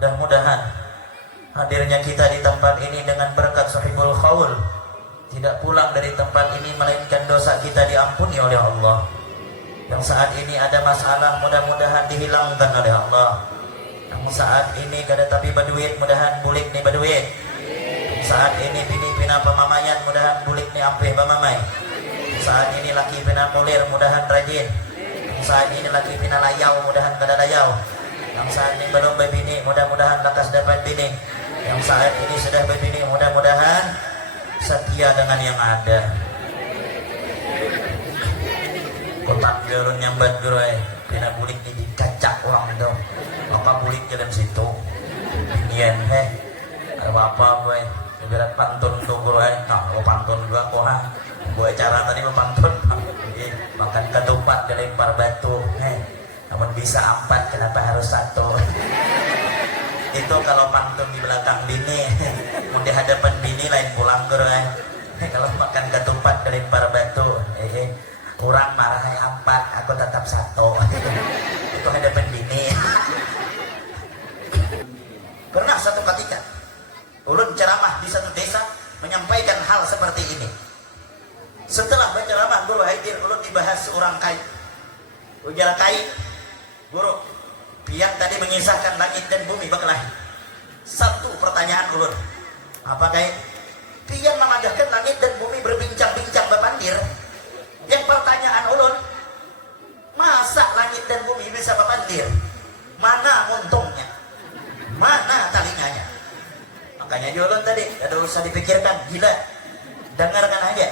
Mudah-mudahan hadirnya kita di tempat ini dengan berkat sahibul qaul, tidak pulang dari tempat ini melainkan dosa kita diampuni oleh Allah. Yang saat ini ada masalah mudah-mudahan dihilangkan oleh Allah. Yang saat ini kada tapi baduit mudahan bulik ni baduit. Yang saat ini bini pina pamamayan mudahan bulik ni ampeh pamamay. Yang saat ini laki pina mulir mudahan rajin. Yang saat ini laki pina layau mudahan kada layau. Yang saat ini belum berbini mudah-mudahan lakas dapat bini. Yang saat ini sudah berbini mudah-mudahan setia dengan yang ada. Kotak gerun yang buat gerai pina bulik ni dikacak orang tu maka bulik jalan situ binian apa gue berat pantun tu gerai nah pantun gua kok gue cara tadi mempantun makan ketupat dilempar batu namun bisa 4 kenapa harus 1 itu kalau pantun di belakang bini mau di hadapan bini lain pulang gerai kalau makan ketupat dilempar batu kurang marahnya 4, aku tetap 1 itu hadapan bini. Pernah satu ketika ulun ceramah di satu desa menyampaikan hal seperti ini. Setelah berceramah guru hadir ulun dibahas seorang kai ujar kai guru pian tadi mengisahkan langit dan bumi berkelahi. Satu pertanyaan ulun, apa kai pian mengajahkan langit dan bumi berbincang-bincang bepandir. Yang pertanyaan ulun, masa langit dan bumi bisa bepandir? Mana untungnya? Mana talinganya? Makanya ulun tadi, ada usah dipikirkan, gila. Dengarkan aja.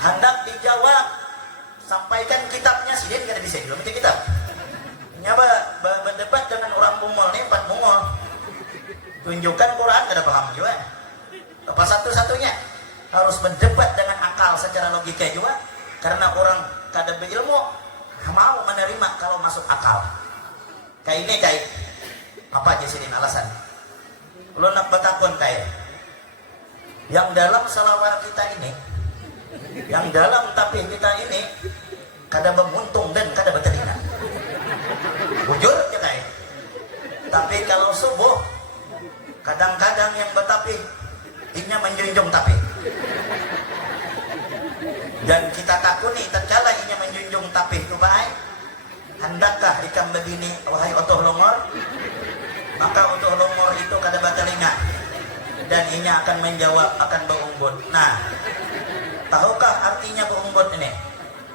Hendak dijawab, sampaikan kitabnya, sidin kada bisa belum itu kitab. Nyaba berdebat dengan orang bungol nih, 4 bungol. Tunjukkan Quran, kada paham juga. Apa satu-satunya? Harus berdebat dengan akal secara logika juga karena orang kada berilmu mau menerima kalau masuk akal. Kayak ini kayak apa aja sini alasan lo nak betakun kayak yang dalam salawar kita ini yang dalam tapi kita ini kada menguntung dan kada bertelinga bujur aja kayak tapi kalau subuh kadang-kadang yang betapi inya menjunjung tapi dan kita takuni tatkala inya menjunjung tapih tu baik hendakkah ikam begini wahai otoh longor maka otoh longor itu kada batalinga dan inya akan menjawab akan berumbut. Nah tahukah artinya berumbut ini?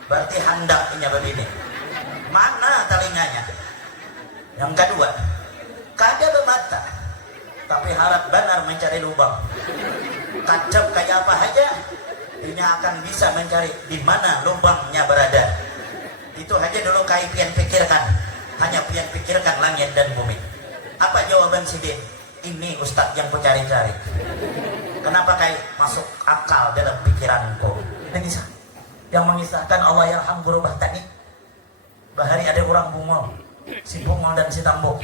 Berarti hendak inya begini mana telinganya. Yang kedua kada bermata tapi harap benar mencari lubang kacap kayak apa aja ini akan bisa mencari di mana lubangnya berada. Itu aja dulu kai pian pikirkan, hanya pian pikirkan langit dan bumi. Apa jawaban sidin? Ini Ustadz yang pencari-cari. Kenapa kai masuk akal dalam pikiranku? Ini yang mengisahkan Allah yarham guru bahtani bahari ada orang bungol si bungol dan si tambuk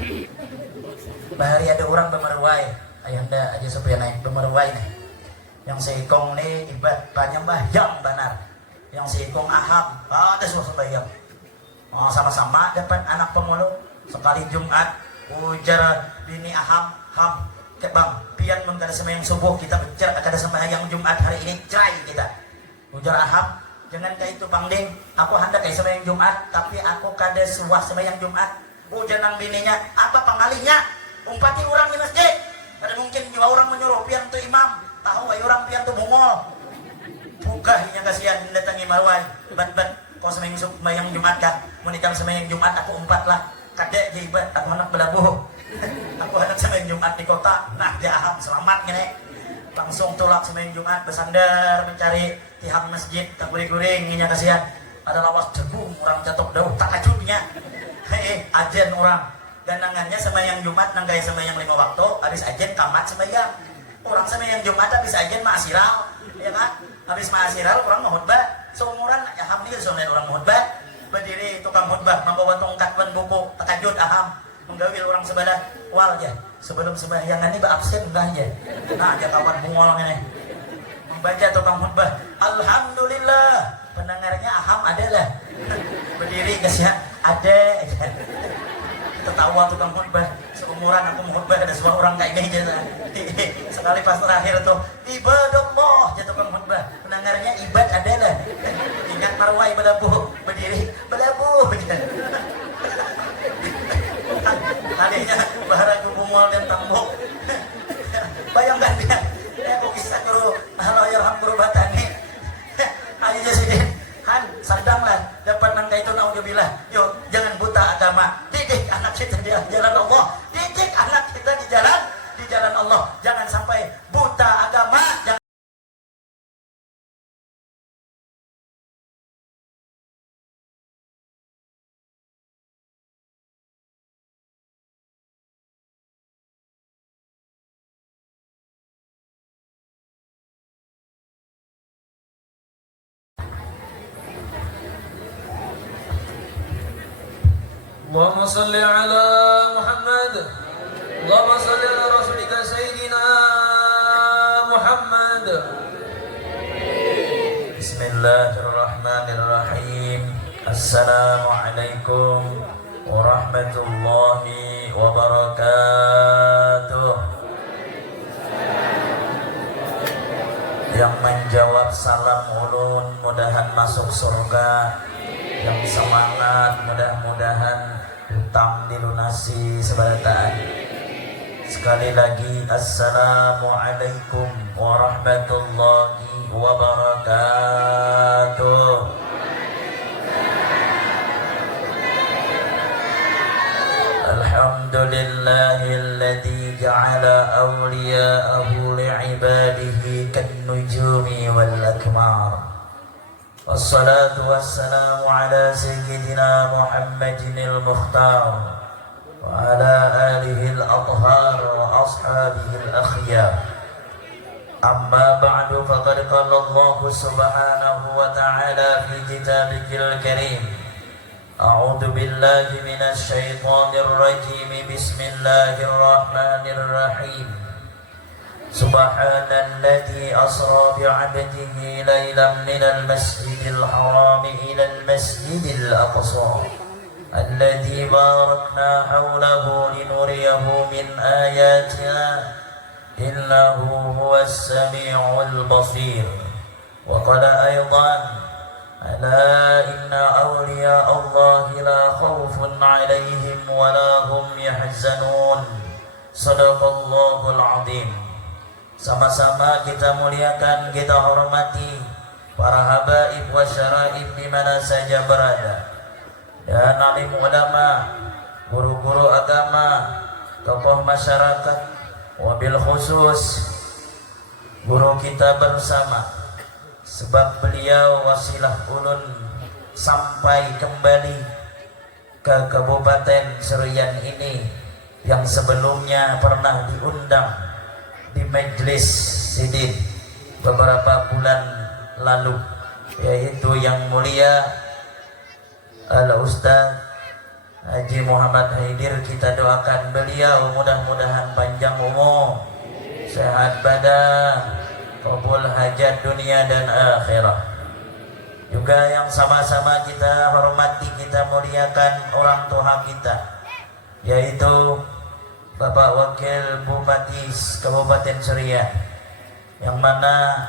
bahari ada orang bemerwai ayanda aja supaya naik bemerwai nih yang seikong nih ibat panyembah yang benar yang seikong aham ada suasana bayang sama-sama dapat anak pemulung sekali Jumat ujar bini aham ham bang pian mengkada sembahyang subuh kita bicara kada sembahyang Jumat hari ini cerai kita ujar aham jangan kayak itu Bang Ding aku hendak kayak sembahyang Jumat tapi aku kada suah sembahyang Jumat ujar nang bininya apa pangalinya umpati orang di masjid kada mungkin juga orang menyuruh pian tu imam tahu ay orang pian tu bungol bugah nya kasihan datangi marwan bat-bat kau sembahyang Jumat kah menikam sembahyang Jumat aku 4 lah kadek jibat aku hendak belabuh aku hendak sembahyang Jumat di kota nah jaham selamat gini langsung tolak sembahyang Jumat bersandar mencari tihang masjid tak guring-guring nya kasihan ada lawas debu orang jatuh dauh tak ajubnya ajen orang ganangannya sembahyang Jumat nang gaya sembahyang 5 waktu habis ajen kamat sembahyang orang sembahyang Jumat habis ajen ma'asiral ya kan habis ma'asiral orang mau khutbah seumuran ya alhamdulillah seumuran orang mau khutbah berdiri tukang khutbah membawa tongkat dan buku takajud aham menggawil orang sebelah wal aja sebelum sembahyangan ini absen udah aja nah dia kapan bungol ini membaca tukang khutbah alhamdulillah pendengarnya aham adalah berdiri kasihan ada tertawa tukang khutbah umuran aku khutbah ada semua orang kayak gini aja. Sekali pas terakhir tuh ibadallah jatuh kan khutbah. Pendengarnya ibad adalah ingat marwai belabuh berdiri belabuh. Adanya bahara kubumul dan tambuk. Bayangkan dia, kok bisa guru halo yarham guru batani. Ayo Jasidin, Han sadanglah dapat nangka itu naudzubillah. Yuk jangan buta agama. Didik anak kita di jalan Allah. Didik anak kita di jalan Allah. Jangan sampai buta agama. اللهم صل على محمد اللهم صل على رسولك سيدنا محمد. Bismillahirrahmanirrahim. Assalamualaikum warahmatullahi wabarakatuh. Yang menjawab salam ulun mudahan masuk surga. Yang semangat mudah-mudahan hutang dilunasi sebarataan. Sekali lagi assalamualaikum warahmatullahi wabarakatuh. Alhamdulillahilladzi ja'ala awliya'ahu li'ibadihi kan-nujumi wal akmar. Wassalatu wassalamu ala sayyidina Muhammadin al-Mukhtar wa ala alihi al-athhar wa ashabihi al-akhyar. Amma ba'du faqad qala Allah subhanahu wa ta'ala fi kitabihil karim. A'udzu billahi minasy syaithanir rajim. Bismillahirrahmanirrahim. Subhanalladzi asra bi'abdihi laylan minal masjidil haram ila al-masjidil aqsa alladzi barakna hawlahu linuriyahu min ayatina innahu huwas sami'ul basir. Wa qala aydan ala inna awliya Allahi la khawfun 'alaihim wa la hum yahzanun. Shadaqallahul 'azim. Sama-sama kita muliakan, kita hormati para habaib wa syaraib di mana saja berada, dan alim ulama, guru-guru agama, tokoh masyarakat, wabil khusus guru kita bersama, sebab beliau wasilah ulun sampai kembali ke Kabupaten Serian ini yang sebelumnya pernah diundang di Majelis Sidin beberapa bulan lalu, yaitu yang mulia Al-Ustaz Haji Muhammad Haidir. Kita doakan beliau mudah-mudahan panjang umur, sehat badan, kabul hajat dunia dan akhirat. Juga yang sama-sama kita hormati, kita muliakan orang tua kita, yaitu Bapak Wakil Bupati Kabupaten Serian, yang mana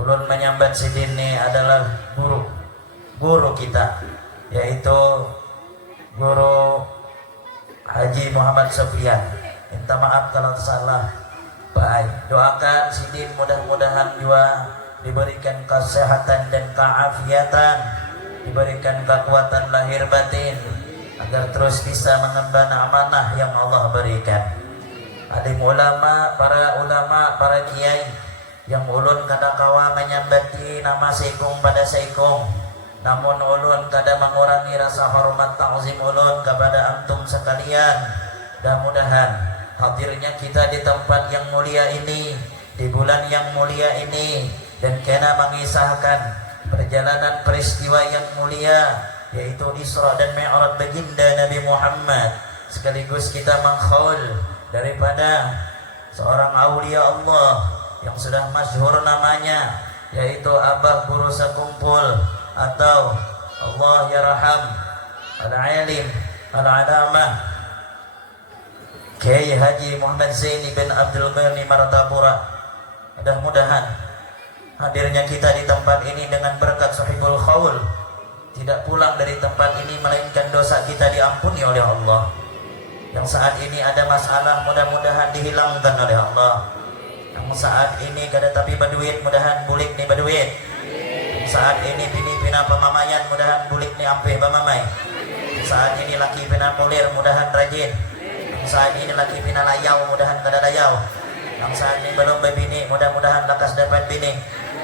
ulun menyambat sidin ini adalah guru kita, yaitu Guru Haji Muhammad Sofyan. Minta maaf kalau salah. Baik, doakan sidin mudah-mudahan juga diberikan kesehatan dan keafiatan, diberikan kekuatan lahir batin, agar terus bisa mengemban amanah yang Allah berikan. Alim ulama, para kiai yang ulun kada kawa menyambati nama seikung pada seikung, namun ulun kada mengurangi rasa hormat ta'zim ulun kepada antum sekalian. Mudah-mudahan hadirnya kita di tempat yang mulia ini, di bulan yang mulia ini, dan kena mengisahkan perjalanan peristiwa yang mulia, yaitu Isra dan Mi'raj baginda Nabi Muhammad, sekaligus kita mengkhaul daripada seorang aulia Allah yang sudah masyhur namanya, yaitu Abah Guru Sekumpul atau Allah Yarham Al-Alim Al-Alamah Kiai Haji Muhammad Zaini bin Abdul Ghani Martapura. Mudah-mudahan hadirnya kita di tempat ini dengan berkat sahibul qaul, tidak pulang dari tempat ini melainkan dosa kita diampuni oleh Allah. Yang saat ini ada masalah mudah-mudahan dihilangkan oleh Allah. Yang saat ini kada tapi baduit mudahan bulik ni baduit. Yang saat ini bini pina pamamayan mudahan bulik ni ampeh pamamay. Yang saat ini laki pina polir mudahan rajin. Yang saat ini laki pina layau mudahan kada layau. Yang saat ini belum berbini mudah-mudahan lakas dapat bini.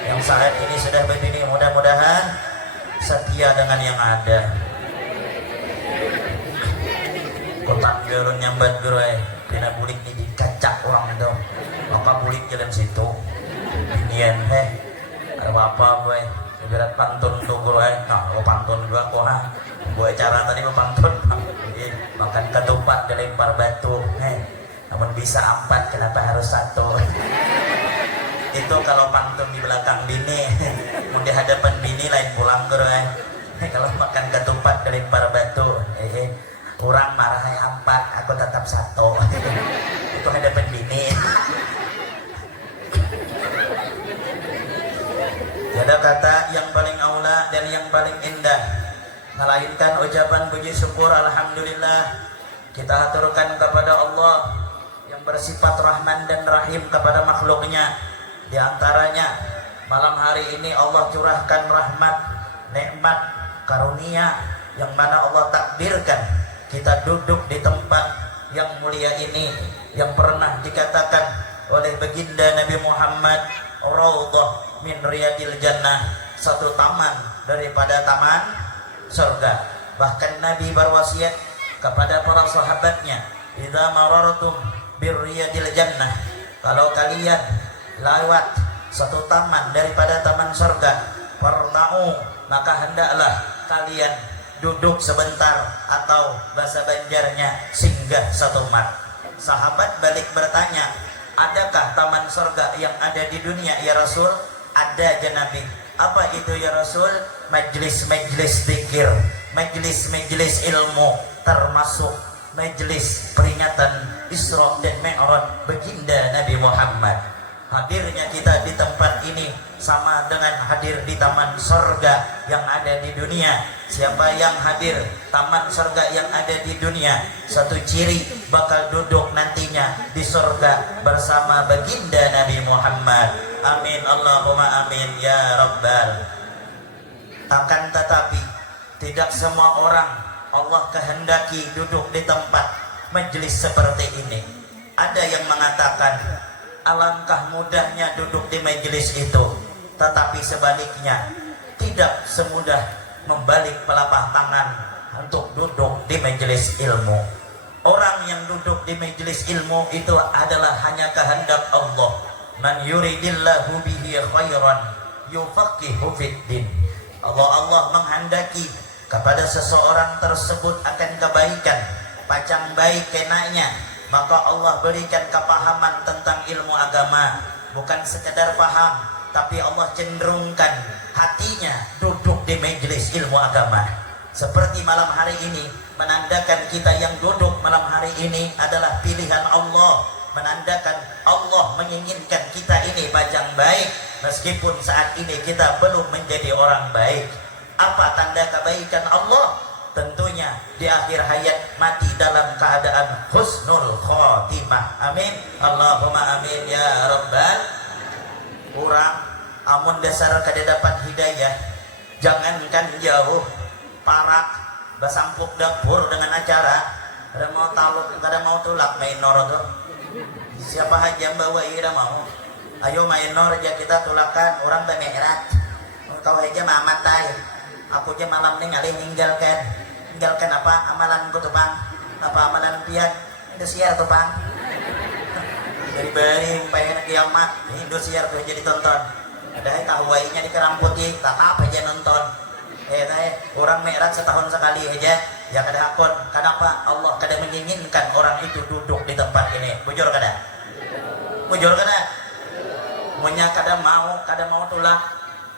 Yang saat ini sudah berbini mudah-mudahan setia dengan yang ada. Kotak gerun nyambat gerai pina bulik ni dikacak orang tu maka bulik jalan situ binian ada apa boy berat pantun tu gerai nah pantun dua kok boy cara tadi pantun makan ketupat dilempar batu namun bisa 4 kenapa harus 1 itu kalau pantun di belakang bini mau di hadapan bini lain pulang gerai kalau makan ketupat dilempar batu orang marahnya 4, aku tetap 1 itu hadapan bini. Ada kata yang paling aula dan yang paling indah melainkan ucapan puji syukur alhamdulillah kita haturkan kepada Allah yang bersifat rahman dan rahim kepada makhluknya. Di antaranya malam hari ini Allah curahkan rahmat, nikmat, karunia yang mana Allah takdirkan kita duduk di tempat yang mulia ini yang pernah dikatakan oleh baginda Nabi Muhammad Raudhah min riyadil jannah, satu taman daripada taman surga. Bahkan Nabi berwasiat kepada para sahabatnya, idza marartum bir riyadil jannah, kalau kalian lewat satu taman daripada taman surga, farta'u, maka hendaklah kalian duduk sebentar atau bahasa Banjarnya singgah satu mat. Sahabat balik bertanya, adakah taman surga yang ada di dunia ya Rasul? Ada ya Nabi. Apa itu ya Rasul? Majlis-majlis zikir, majlis-majlis ilmu, termasuk majlis peringatan Isra dan Mi'raj baginda Nabi Muhammad. Hadirnya kita di tempat ini sama dengan hadir di taman surga yang ada di dunia. Siapa yang hadir taman surga yang ada di dunia, satu ciri bakal duduk nantinya di surga bersama baginda Nabi Muhammad. Amin Allahumma amin ya Rabbal. Akan tetapi tidak semua orang Allah kehendaki duduk di tempat majlis seperti ini. Ada yang mengatakan alangkah mudahnya duduk di majelis itu, tetapi sebaliknya tidak semudah membalik telapak tangan untuk duduk di majelis ilmu. Orang yang duduk di majelis ilmu itu adalah hanya kehendak Allah. Man yuridillahu bihi khairan yufaqihu fiddin. Allah menghendaki kepada seseorang tersebut akan kebaikan, pacang baik kenanya, maka Allah berikan kepahaman tentang ilmu agama. Bukan sekedar paham, tapi Allah cenderungkan hatinya duduk di majelis ilmu agama. Seperti malam hari ini menandakan kita yang duduk malam hari ini adalah pilihan Allah, menandakan Allah menginginkan kita ini pacang baik meskipun saat ini kita belum menjadi orang baik. Apa tanda kebaikan Allah? Tentunya di akhir hayat mati dalam keadaan husnul khotimah. Amin Allahumma amin ya Rabbal. Kurang amun dasar kada dapat hidayah, jangankan jauh parak basampuk dapur dengan acara kada mau taluk kada mau tulak main nor tuh. Siapa aja bawa ira mau ayo main nor aja kita tulakan orang bemerat. Kau aja mamat tay, aku aja malam ini ngalih ninggalkan apa amalan ku tuh bang, apa amalan pian Indosiar tuh bang. Dari bari pengen kiamat Indosiar tuh jadi tonton. Ada tahuainya di Kerang Putih, tak apa aja nonton. Orang Mi'raj setahun sekali aja. Ya kada hakun. Kenapa Allah kada menginginkan orang itu duduk di tempat ini? Bujur kada? Bujur kada? Munya kada mau tulak.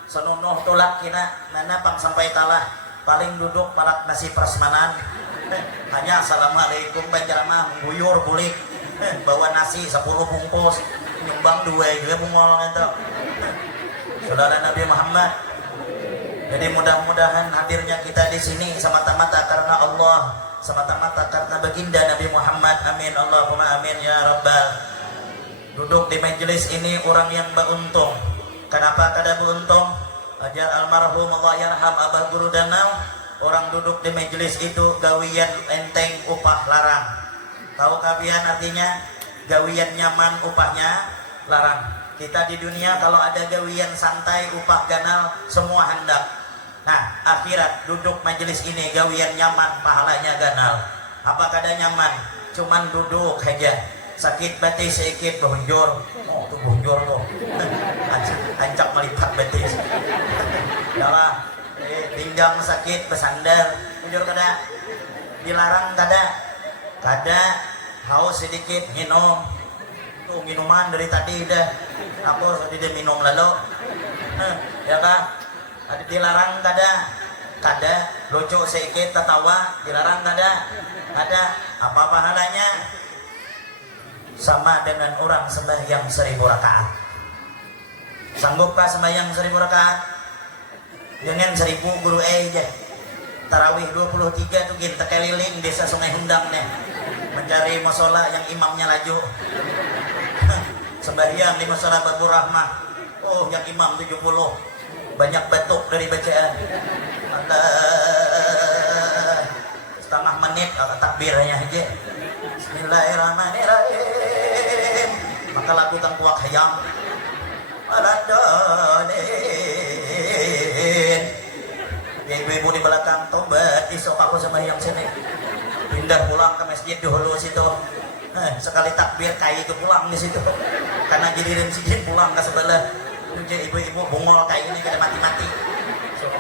Senunuh tulak kina nana pang sampai talah paling duduk parak nasi prasmanan hanya assalamualaikum banjaramah guyur bulik bawa nasi 10 bungkus, nyumbang 2 juga bungol itu. Saudara Nabi Muhammad. Jadi mudah-mudahan hadirnya kita di sini semata-mata karena Allah, semata-mata karena baginda Nabi Muhammad. Amin Allahumma amin ya rabbal. Duduk di majelis ini orang yang beruntung. Kenapa kada beruntung? Ajar almarhum Allah yarham Abah Guru Danau, orang duduk di majelis itu gawian enteng upah larang. Tahu kalian artinya? Gawian nyaman upahnya larang. Kita di dunia kalau ada gawian santai upah ganal semua hendak. Nah akhirat duduk majelis ini gawian nyaman pahalanya ganal. Apa kada nyaman? Cuman duduk aja. Sakit betis sedikit bonjor. Oh tuh bonjor tuh. Ancak melipat betis. Yalah, pinggang sakit bersandar. Bonjor kada? Dilarang kada? Kada. Haus sedikit minum. Tuh minuman dari tadi dah. Aku sudah minum lalu. Ya kah? Ada dilarang kada? Kada. Lucu sedikit tertawa. Dilarang kada? Kada. Apa pahalanya? Sama dengan orang sembahyang 1000 rakaat. Sanggupkah sembahyang 1000 rakaat? Jangan 1000 guru aja. Tarawih 23 tuh kita keliling desa Sungai Hundang nih, mencari musola yang imamnya laju. Sembahyang di musola Babur Rahmah. Oh, yang imam 70. Banyak batuk dari bacaan. Allah. Setengah menit takbirnya aja. Bismillahirrahmanirrahim. Maka lagu tengkuak hayam Aladolin. Ya ibu-ibu di belakang tobat isok aku sama yang sini. Pindah pulang ke masjid di hulu situ. Sekali takbir kayak itu pulang di situ. Karena jadirin sidin pulang ke sebelah. Jadi ibu-ibu bungol kayak ini kada mati-mati.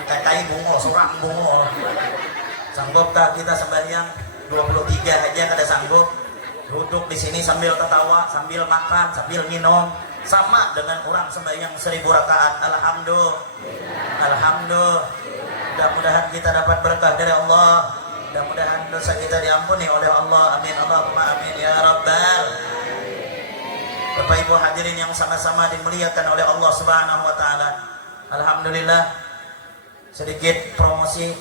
Kayak bungol, surang bungol. Sanggupkah kita sembahyang 23 aja kada sanggup? Duduk di sini sambil ketawa, sambil makan, sambil minum, sama dengan orang sembahyang 1000 rakaat. Alhamdulillah. Alhamdulillah. Mudah-mudahan kita dapat berkah dari Allah. Mudah-mudahan dosa kita diampuni oleh Allah. Amin Allahumma amin ya rabbal. Bapak Ibu hadirin yang sama-sama dimuliakan oleh Allah Subhanahu wa taala. Alhamdulillah. Sedikit promosi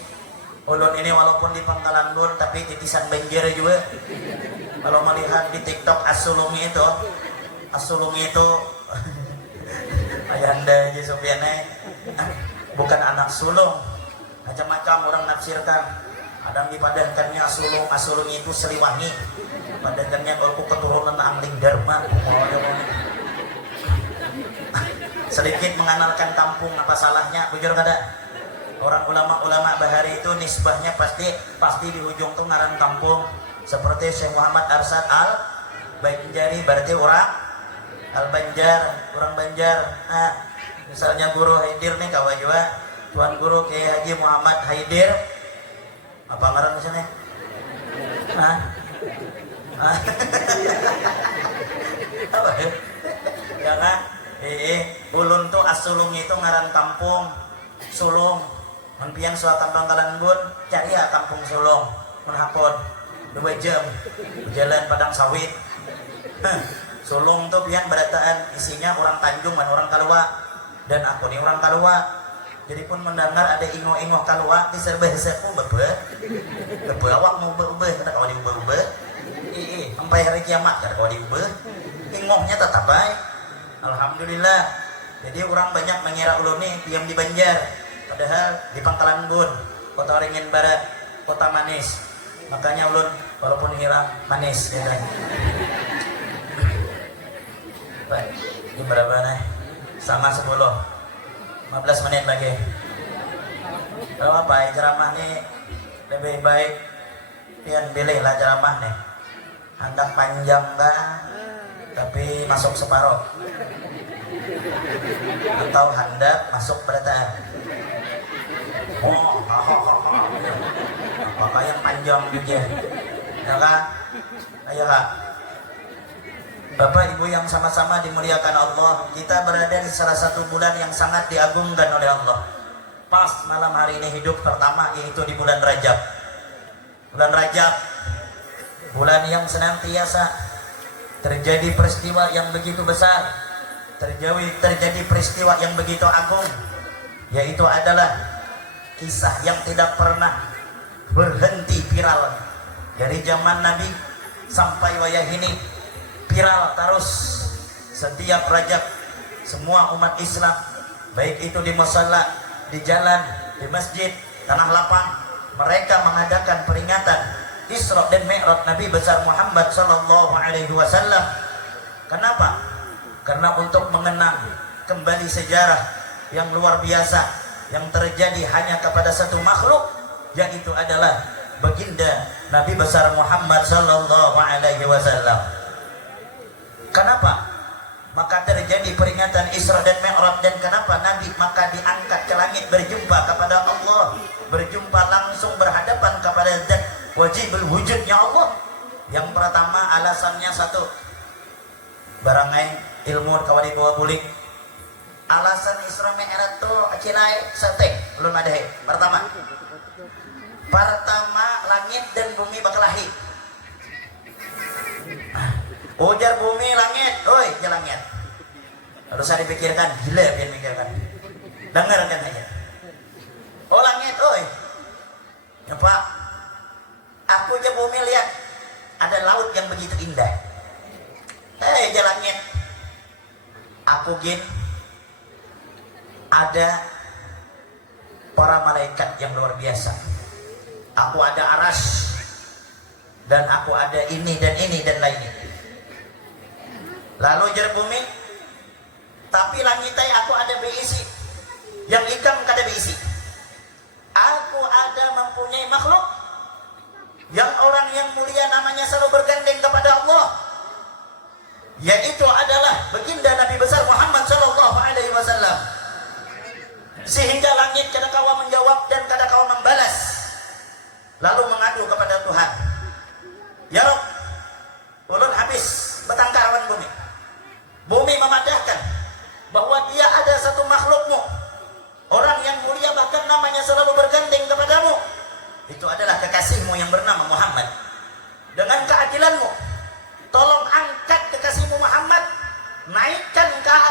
ulun ini walaupun di Pangkalan Bun tapi titisan banjir juga. Kalau melihat di TikTok Asulungi itu ayanda aja Sofiane bukan anak sulung, macam-macam orang nafsirkan. Kadang dipadankannya asulung itu Seliwangi, padankannya kalau keturunan Angling Dharma. Sedikit mengenalkan kampung, apa salahnya? Bujur kada? Orang ulama-ulama bahari itu nisbahnya pasti di ujung tuh ngaran kampung. Seperti Syekh Muhammad Arsad Al-Banjari berarti orang Al-Banjar, orang Banjar. Misalnya guru Haidir nih kawan juga, Tuan Guru Kiai Haji Muhammad Haidir. Apa ngaran di sini? Apa ya? Ya kan? Ulun tuh asulung itu ngaran kampung Sulung. Menpian suatu Pangkalan Bun, cari ya kampung Sulung. Menhapon 2 jam jalan padang sawit. Sulung tuh pian berataan isinya orang Tanjung dan orang Kalua, dan aku nih orang Kalua. Jadi pun mendengar ada ingo-ingo Kalua di serba-serba bebe awak mau berubah kata kau diubah sampai hari kiamat kata kau diubah ingohnya tetap baik. Alhamdulillah. Jadi orang banyak mengira ulun nih diam di Banjar, padahal di Pangkalan Bun, kota Ringin Barat, kota manis. Makanya ulun walaupun hilang manis ya kan. Baik, ini berapa nih? Sama 10 15 menit lagi. Kalau apa ceramah nih lebih baik pian pilihlah ceramah nih. Hendak panjang enggak tapi masuk separuh. Atau hendak masuk berataan. Apa yang panjang juga. Ya kan? Ayo Kak. Bapak Ibu yang sama-sama dimuliakan Allah, kita berada di salah satu bulan yang sangat diagungkan oleh Allah. Pas malam hari ini hidup pertama yaitu di bulan Rajab. Bulan Rajab, bulan yang senantiasa terjadi peristiwa yang begitu besar, terjadi peristiwa yang begitu agung, yaitu adalah kisah yang tidak pernah berhenti viral dari zaman Nabi sampai wayah ini, viral terus. Setiap Rajab semua umat Islam, baik itu di musala, di jalan, di masjid, tanah lapang, mereka mengadakan peringatan Isra dan Mi'raj Nabi besar Muhammad sallallahu alaihi wasallam. Kenapa? Karena untuk mengenang kembali sejarah yang luar biasa yang terjadi hanya kepada satu makhluk, yaitu adalah baginda Nabi besar Muhammad sallallahu alaihi wasallam. Kenapa maka terjadi peringatan Isra dan Mi'raj, dan kenapa Nabi maka diangkat ke langit berjumpa kepada Allah, berjumpa langsung berhadapan kepada zat wajibul wujudnya Allah? Yang pertama alasannya satu, barangai ilmu kawali bawa bulik. Alasan Isra Mi'raj tuh acinai sate belum ada. Pertama langit dan bumi bakalahi. Ujar bumi langit, oi ya langit. Harus saya dipikirkan, gila biar mikirkan. Dengarkan aja. Oh langit, oi. Ya Pak, aku aja bumi lihat ada laut yang begitu indah. Ya langit. Aku gin ada para malaikat yang luar biasa. Aku ada aras, dan aku ada ini dan lainnya. Lalu jar bumi, tapi langitai aku ada beisi, yang ikam kada beisi. Aku ada mempunyai makhluk yang orang yang mulia namanya selalu bergandeng kepada Allah, yaitu adalah baginda Nabi besar Muhammad sallallahu alaihi wasallam. Sehingga langit kada kawa menjawab dan kada kawa membalas, lalu mengadu kepada Tuhan, ya Rabb, ulun habis bertangkarawan bumi. Bumi memadahkan bahwa dia ada satu makhlukmu, orang yang mulia bahkan namanya selalu bergandeng kepadamu, itu adalah kekasihmu yang bernama Muhammad. Dengan keadilanmu, tolong angkat kekasihmu Muhammad, naikkan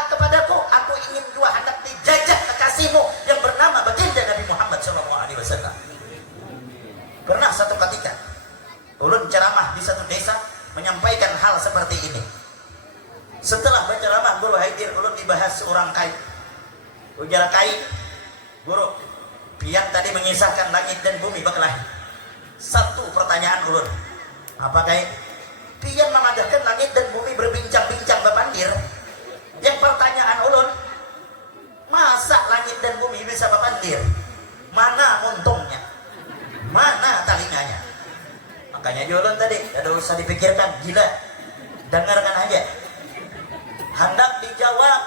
kepadaku. Aku ingin juga hendak dijajah kekasihmu yang bernama baginda Nabi Muhammad SAW. Pernah satu ketika ulun ceramah di satu desa menyampaikan hal seperti ini. Setelah berceramah guru hadir, ulun dibahas seorang kai. Ujar kai, guru, pian tadi mengisahkan langit dan bumi bakalahi. Satu pertanyaan ulun, apa kai? Pian mengadakan langit dan bumi berbincang-bincang bepandir. Yang pertanyaan ulun, masa langit dan bumi bisa bepandir? Mana untungnya? Mana talinganya? Makanya ulun tadi, ada usah dipikirkan, gila. Dengarkan aja. Hendak dijawab,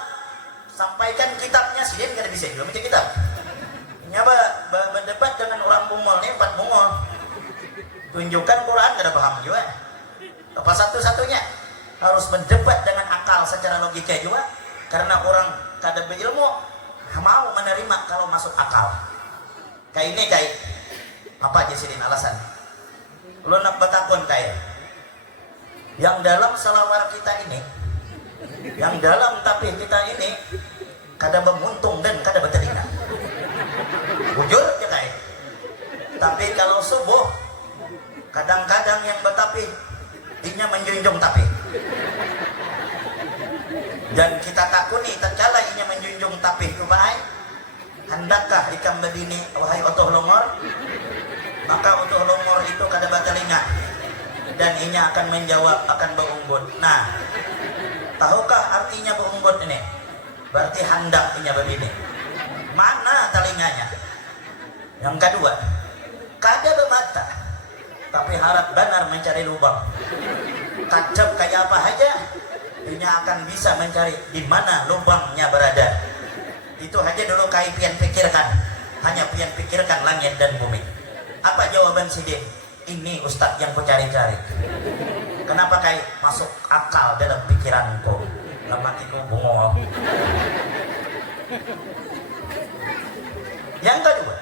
sampaikan kitabnya, sidin kada bisa juga baca kitab. Nyaba berdebat dengan orang bungol nih, 4 bungol. Tunjukkan Quran kada paham juga. Apa satu-satunya harus berdebat dengan akal secara logika juga, karena orang kada berilmu mau menerima kalau masuk akal. Kayak ini kayak apa aja sidin alasan? Lu nak betakun kayak yang dalam selawar kita ini, yang dalam tapih kita ini kada menguntung dan kada bertelinga. Bujur ya kayak. Tapi kalau subuh kadang-kadang yang bertapih inya menjunjung tapih. Dan kita takuni tatkala inya menjunjung tapih tu baik, hendakkah ikam bedini wahai otoh longor? Maka otoh longor itu kada bertelinga dan inya akan menjawab, akan beunggut. Nah, tahukah artinya beunggut ini? Berarti hendak inya begini. Mana telinganya? Yang kedua, kada bermata, tapi harap benar mencari lubang. Kacap kayak apa aja, inya akan bisa mencari di mana lubangnya berada. Itu aja dulu kai pian pikirkan, hanya pian pikirkan langit dan bumi. Apa jawaban sidin? Ini ustadz yang ku cari-cari. Kenapa kai masuk akal dalam pikiranku? Lematiku bungol. Yang kedua,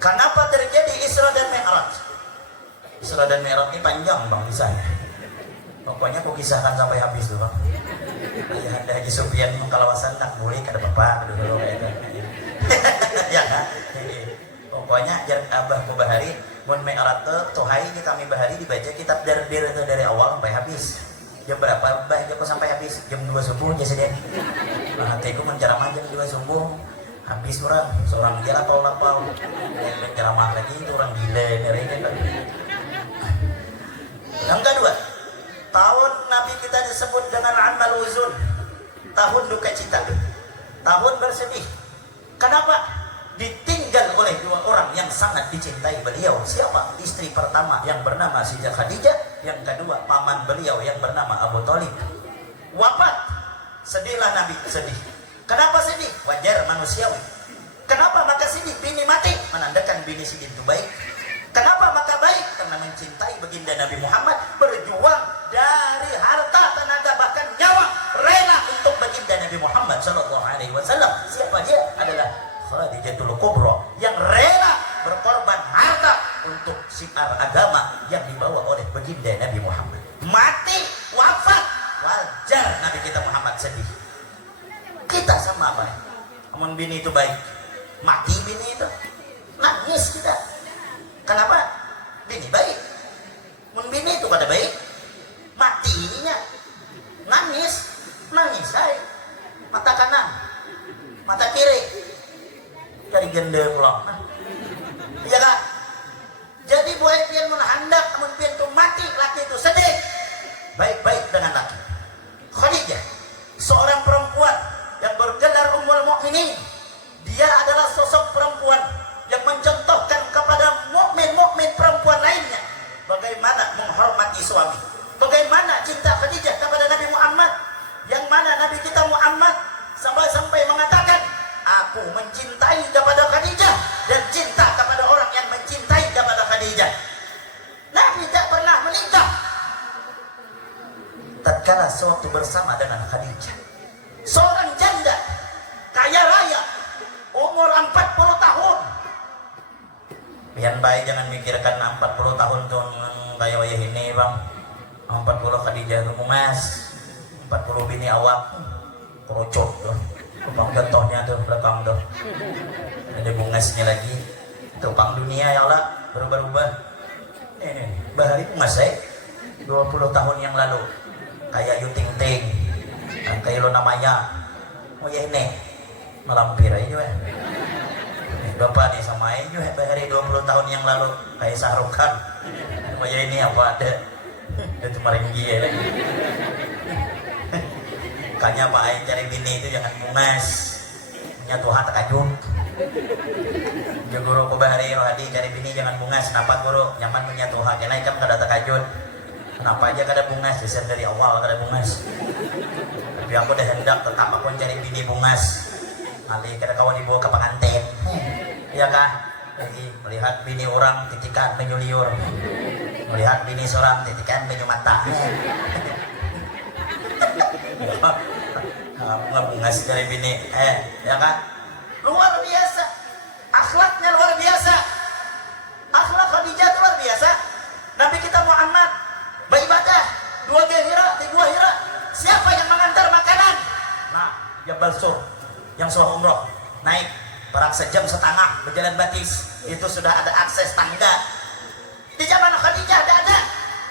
kenapa terjadi Isra dan Mi'raj? Isra dan Mi'raj ini panjang bang misalnya. Pokoknya aku kisahkan sampai habis tuh bang. Ayah anda Haji Sufyan mengkalawasan nak boleh kada bapak dulu itu. Ya kan? Pokoknya jar abah ku bahari mun me alat tuh hai kami bahari dibaca kitab dardir itu dari awal sampai habis. Jam berapa bah joko sampai habis? Jam 2 subuh aja sedih. Nah, hatiku menceramah jam 2 subuh. Habis orang seorang gila atau lapau. Yang ceramah lagi itu orang gila ini. Yang kedua, tahun Nabi kita disebut dengan amal uzun, tahun duka cita, tahun bersedih. Kenapa? Ditinggal oleh dua orang yang sangat dicintai beliau. Siapa? Istri pertama yang bernama Siti Khadijah, yang kedua paman beliau yang bernama Abu Thalib. Wafat, sedihlah Nabi, sedih. Kenapa sedih? Wajar manusiawi. Kenapa maka sedih? Bini mati, menandakan bini sedih itu baik. Kenapa maka baik? Karena mencintai baginda Nabi Muhammad, berjuang dari harta, tenaga, bahkan nyawa, rela untuk baginda Nabi Muhammad Sallallahu Alaihi Wasallam. Siapa dia? Adalah Khadijatul Kubra, yang rela berkorban harta untuk syiar agama yang dibawa oleh baginda Nabi Muhammad. Mati, wafat, wajar Nabi kita Muhammad sedih. Kita sama apa? Amun bini itu baik, mati bini itu nangis kita. Kenapa? Bini baik. Mun bini itu pada baik, matinya nangis, nangis saya. Mata kanan, mata kiri, dari gende pulang. Iya kak? Jadi buat pian mun handak, mun pian itu mati, laki itu sedih. Baik-baik dengan laki. Khadijah, seorang perempuan yang bergelar Ummul Mukminin. Dia adalah sosok perempuan yang mencontohkan kepada mukmin-mukmin perempuan lainnya bagaimana menghormati suami, bagaimana cinta Khadijah kepada Nabi Muhammad, yang mana Nabi kita Muhammad sampai mengatakan, aku mencintai kepada Khadijah dan cinta kepada orang yang mencintai kepada Khadijah. Nabi tak pernah menikah tatkala sewaktu bersama dengan Khadijah, seorang janda kaya raya umur 40 tahun. Pian baik jangan mikirkan 40 tahun tuh kayak wayah ini bang. 40 Khadijah itu emas, 40 bini awak kerucuk tuh. Tukang contohnya tuh belakang tuh. Ada bungasnya lagi. Tukang dunia ya Allah berubah-ubah. Ini bahari bungas 20 tahun yang lalu. Kayak Yu Ting Ting, kayak lo namanya, oh ya ini melampir aja ya. Bapak nih sama aja bahari 20 tahun yang lalu kayak Shahrukh Khan. Oh ya ini apa ada? Itu maringgi ya lagi. Kayaknya Pak Ain cari bini itu jangan bungas, punya Tuhan terkajut. Ya guru ko bahari rohadi cari bini jangan bungas. Kenapa guru? Nyaman punya Tuhan. Karena ikam kada terkajut. Kenapa aja kada bungas? Desain dari awal kada bungas. Tapi aku dah hendak tetap aku cari bini bungas. Kali kada kawan dibawa ke pengantin. Iya kah? Jadi melihat bini orang titikan menyuliur. Melihat bini seorang titikan menyumata. Nggak bungas dari bini. Ya kan? Luar biasa. Akhlaknya luar biasa. Akhlak Khadijah itu luar biasa. Nabi kita Muhammad beribadah 2 hira, 3 hira. Siapa yang mengantar makanan? Nah, Jabal Sur yang sudah umroh naik barang sejam setengah berjalan batis itu sudah ada akses tangga. Di zaman Khadijah ada.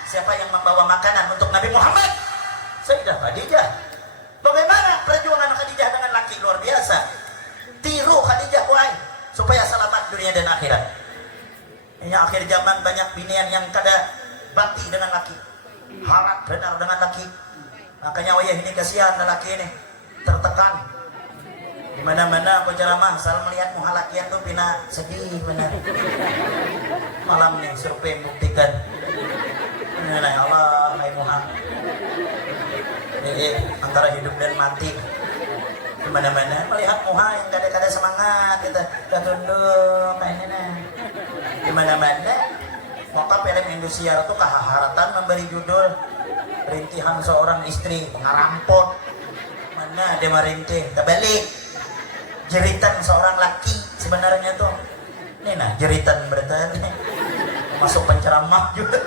Siapa yang membawa makanan untuk Nabi Muhammad? Sayyidah Khadijah. Bagaimana perjuangan Khadijah dengan laki luar biasa? Tiru Khadijah wahai supaya selamat dunia dan akhirat. Ini akhir zaman banyak binian yang kada bakti dengan laki, harap benar dengan laki. Makanya wayah ini kasihan laki ini tertekan. Di mana-mana aku ceramah asal melihat muka lakian tuh pina sedih benar. Malam nih survei membuktikan. Ya Allah, hai Muhammad. Antara hidup dan mati. Di mana-mana melihat muka yang kada-kada semangat kita tunduk kayak ini. Di mana-mana maka film Indosiar itu keharatan memberi judul Rintihan Seorang Istri Pengarampot. Mana dia merintih kebalik jeritan seorang laki sebenarnya tuh ini nah jeritan berarti masuk penceramah juga.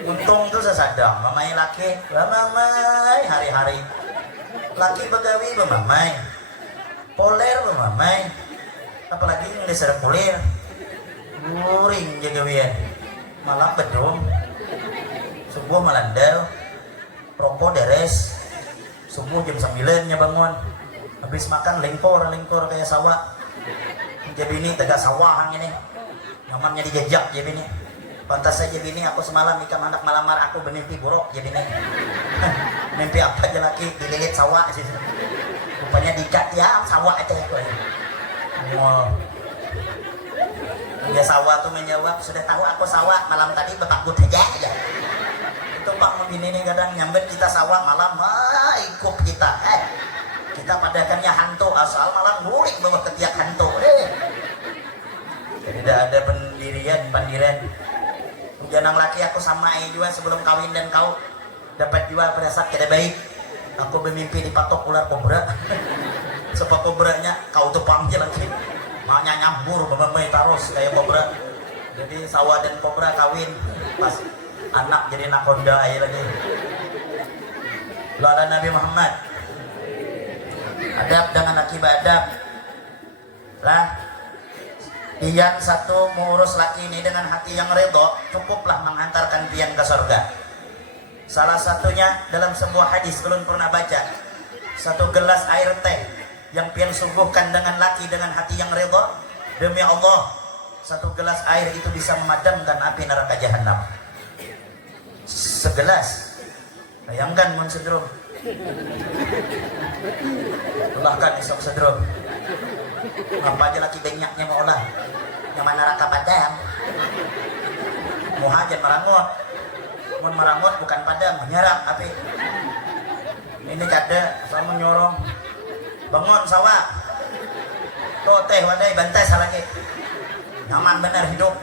Untung tuh sesadang mamai laki mamai hari-hari laki begawi mamai poler mamai apalagi yang disuruh poler guring jaga wian malam bedung subuh melandau rokok deres subuh jam 9 nya bangun habis makan lengkor kayak sawah jadi ini tegak sawahan ini nyamannya dijajak jadi ini pantas saja bini aku semalam ikam anak malamar aku bermimpi buruk jadi nih mimpi apa aja laki dililit sawah sih rupanya dikat ya sawah itu aku wow. Ya sawah tuh menjawab sudah tahu aku sawah malam tadi betakut aja itu bang begini nih kadang nyambet kita sawah malam ikut kita kita padakannya hantu asal malam ngulik bawa ketiak hantu tidak ada pendirian janang laki aku sama juga sebelum kawin dan kau dapat juga perasaan tidak baik aku bermimpi dipatok ular kobra sebab kobranya kau tuh panggil lagi maknya nyambur mememai tarus kayak kobra jadi sawah dan kobra kawin pas anak jadi nakonda aja lagi lalu Nabi Muhammad adab dengan akibat adab lah Pian satu mengurus laki ini dengan hati yang ridho cukuplah menghantarkan pian ke surga. Salah satunya dalam sebuah hadis belum pernah baca satu gelas air teh yang pian suguhkan dengan laki dengan hati yang ridho demi Allah satu gelas air itu bisa memadamkan api neraka jahanam. Segelas bayangkan mun sedrum ulahkan esok sedrum apa aja laki banyaknya mau olah nyaman neraka padam muhajan merangut mun merangut bukan padam menyerap api ini kada sama nyorong bangun sawah tuh teh wadai bantai salagi nyaman benar hidup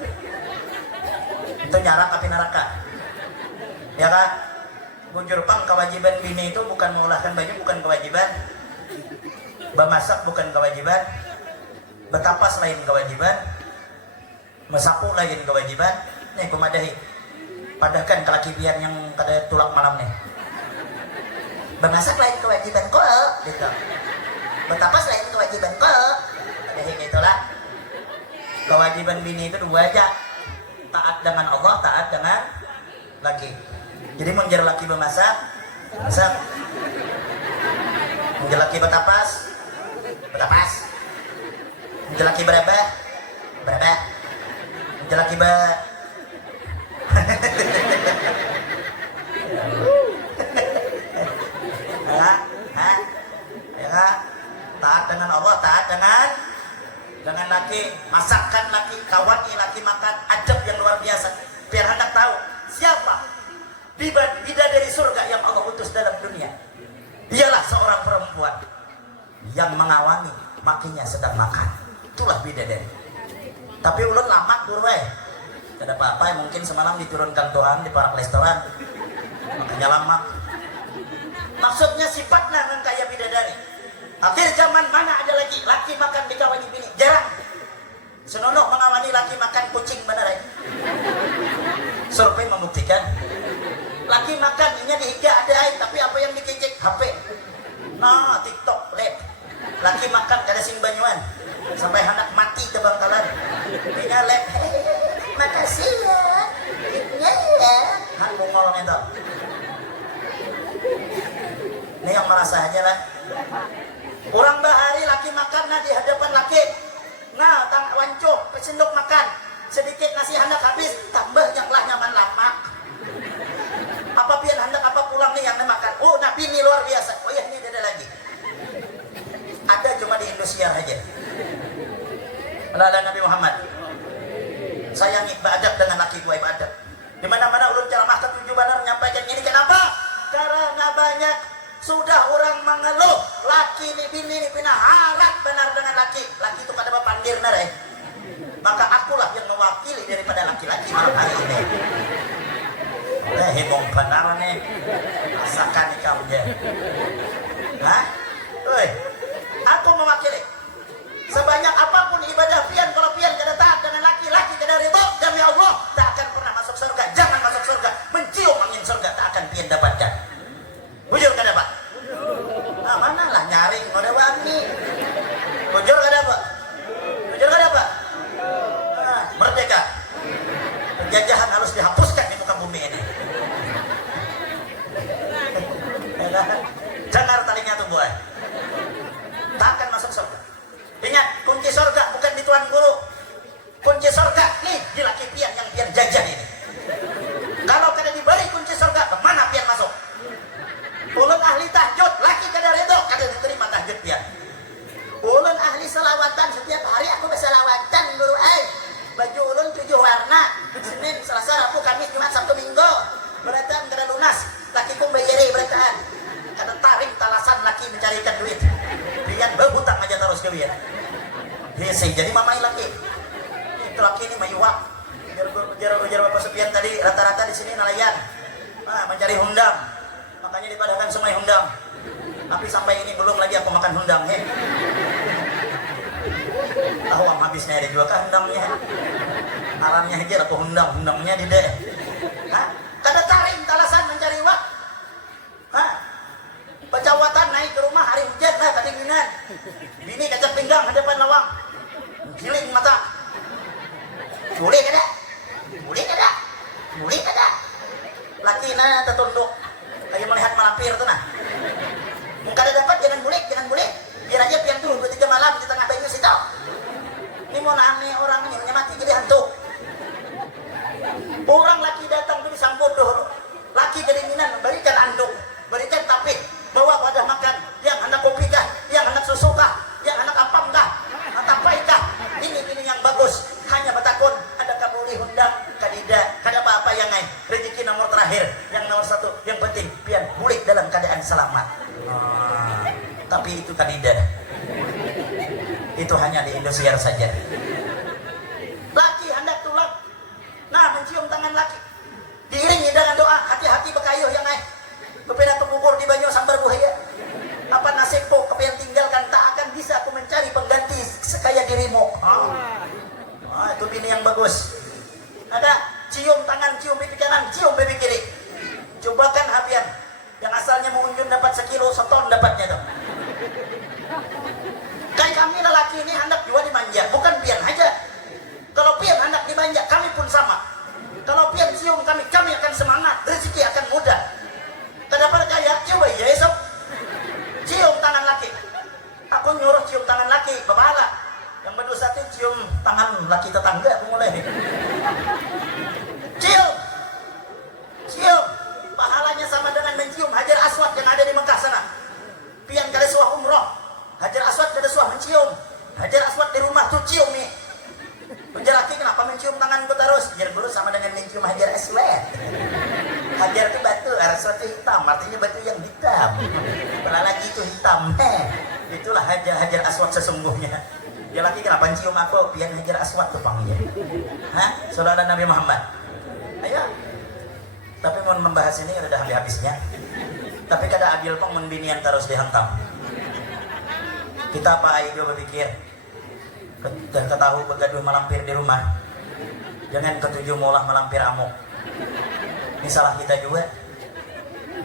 itu nyarap api neraka ya kan bujur pang kewajiban bini itu bukan mengolahkan baju bukan kewajiban memasak bukan kewajiban berkapas lain kewajiban mesapu lain kewajiban nih kumadahi padahkan ke laki pian yang kada tulang malam nih memasak lain kewajiban kok gitu berkapas lain kewajiban kok jadi itulah kewajiban bini itu dua aja taat dengan Allah taat dengan laki jadi menjar laki memasak masak menjar laki berkapas menjelaki berapa menjelaki ya taat dengan Allah taat dengan laki masakkan laki kawani laki makan adab yang luar biasa biar hendak tahu siapa bidadari surga yang Allah utus dalam dunia dialah seorang perempuan yang mengawani makinya sedang makan itulah bidadari tapi ulun lamat burweh tidak apa-apa mungkin semalam diturunkan Tuhan di para restoran makanya lama maksudnya sifatnya yang kayak bidadari akhir zaman mana ada lagi laki makan dikawani bini jarang senonoh mengawani laki makan kucing benar survei membuktikan laki makan ini dihiga ada air tapi apa yang dikicik HP nah TikTok lep laki makan kada sing banyuan sampai anak mati ke bangkalan tinggal lep makasih ya hak bungol itu ini yang merasa aja lah orang bahari laki makan nah di hadapan laki nah tang wancuh pesendok makan sedikit nasi hendak habis tambah yang lah nyaman lama apa pian hendak apa pulang nih yang makan oh nabi ini luar biasa oh ya ini ada lagi ada cuma di Indonesia aja ada Nabi Muhammad sayangi beradab dengan laki gue beradab di mana-mana ulun ceramah ketujuh benar menyampaikan ini kenapa karena banyak sudah orang mengeluh laki ini bini ini pina halat benar dengan laki itu pada pandir narai maka akulah yang mewakili daripada laki-laki malam hari ini heboh benar nih rasakan kau aja hah? Woi, aku mewakili sebanyak apapun ibadah pian kalau pian kada taat dengan laki-laki kada ridho demi Allah tak akan pernah masuk surga jangan masuk surga ya. Hese jadi mamai laki. Itu laki ini mayuak. Ujar Bapak Supian tadi rata-rata di sini nelayan. Mencari hundang. Makanya dipadahkan semua hundang. Tapi sampai ini belum lagi aku makan hundang he. Tahu am habisnya ada juga kan hundangnya. Alamnya aja aku hundangnya di deh. Kada taring talasan mencari wak. Pecawatan naik ke rumah hari hujan kedinginan. Bini kacang pinggang hadapan lawang. Giling mata. Boleh kada? Boleh kada? Boleh kada? Laki na tertunduk. Kayak melihat malampir tuh nah. Muka ada dapat jangan boleh. Biar aja pian turun 3 malam di tengah bayu situ. Ini mau aneh orang ini mati jadi hantu. Orang laki datang tuh disambut tuh. Laki kedinginan berikan anduk, berikan tapik, bawa wadah makan. Yang hendak kopi kah? Yang hendak susu kah? Yang hendak apam kah? Tapai kah? Ini yang bagus. Hanya batakun ada kabuli hundang kadida kada apa-apa yang lain. Rezeki nomor terakhir, yang nomor 1 yang penting pian mulik dalam keadaan selamat. Tapi itu kadida. Itu hanya di Indosiar saja. Laki hendak tulang. Nah, mencium tangan laki. Diiringi dengan doa, hati-hati bekayuh yang lain. Kepena kubur di banyu sambar buaya. Apa nasibku kepengen tinggalkan tak akan bisa aku mencari pengganti sekaya dirimu. Itu bini yang bagus. Ada cium tangan, cium pipi kanan, cium pipi kiri. Cobakan hapian. Yang asalnya mengunjung dapat 1 kilo, 1 ton dapatnya tuh. Kayak kami lelaki ini hendak juga dimanja, bukan pian aja. Kalau pian hendak dimanja, kami pun sama. Kalau pian cium kami akan semangat, rezeki akan mudah. Kenapa kaya? Coba ya esok. Cium tangan laki. Aku nyuruh cium tangan laki, bapalah. Yang berdosa itu cium tangan laki tetangga, aku mulai. Cium. Pahalanya sama dengan mencium Hajar Aswad yang ada di Mekah sana. Pian kada suah umroh. Hajar Aswad kada suah mencium. Hajar Aswad di rumah tuh cium nih. Ujar laki kenapa mencium tanganku terus? Biar guru sama dengan mencium Hajar Aswad. Hajar itu batu, Aswad itu hitam. Artinya batu yang hitam. Pernah lagi itu hitam. Itulah Hajar Aswad sesungguhnya. Dia laki kenapa mencium aku? Pian Hajar Aswad tuh panggil. Saudara Nabi Muhammad. Ayo. Tapi mau membahas ini udah habis-habisnya. Tapi kada adil pang membinian terus dihantam. Kita apa ayo berpikir dan ketahui begaduh malampir di rumah. Jangan ketujuh mulah malampir amuk. Ini salah kita juga.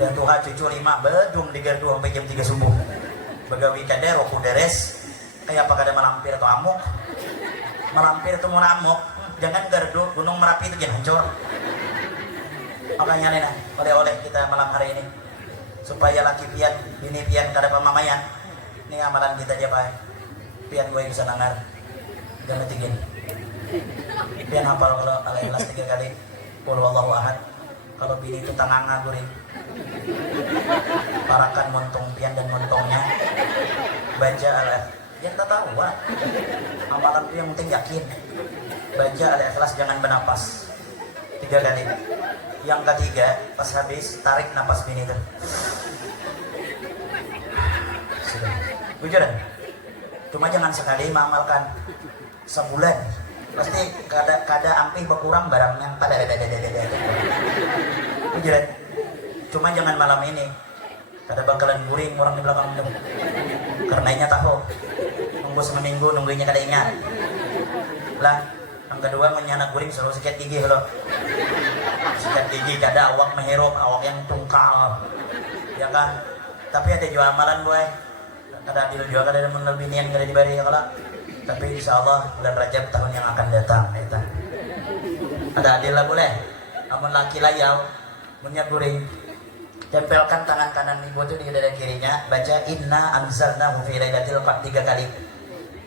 Dan Tuhan cucu 5 bedum digardu sampai jam 3 subuh. Begawi kadero kuderes. Kayak apa kada malampir atau amuk. Malampir itu mau amuk. Jangan gardu Gunung Merapi itu jangan hancur. Makanya Nena, oleh-oleh kita malam hari ini supaya laki pian, bini pian kada pamamayan. Ini amalan kita dia Pak. Pian gue bisa nangar. Jangan tingin. Pian hafal kalau Al-Ikhlas 3 kali. Qul huwallahu ahad. Kalau bini itu tanganga guring. Parakan montong pian dan montongnya. Baca yang tak tahu wah. Amalan itu yang penting yakin. Baca Al-Ikhlas jangan bernapas. 3 kali. Yang ketiga, pas habis tarik napas bini itu. Sudah. Bujuran. Cuma jangan sekali mengamalkan sebulan. Pasti kada ampih berkurang barang yang pada Bujuran. Cuma jangan malam ini. Kada bakalan guring orang di belakang itu. Karenanya tahu. Nunggu seminggu nungguinnya kada ingat. Lah, yang kedua menyana guring suruh sikat gigi lo. Sikat gigi kada awak meherop, awak yang tungkal. Ya kan? Tapi ada juga amalan gue. Kada adil juga kada ada menlebinian kada dibari ya kalau. Tapi insyaallah bulan Rajab tahun yang akan datang eta. Ada adil lah boleh. Amun laki layau punya guring. Tempelkan tangan kanan ibu itu di dada kirinya, baca inna anzalnahu fi lailatul qadr 3 kali.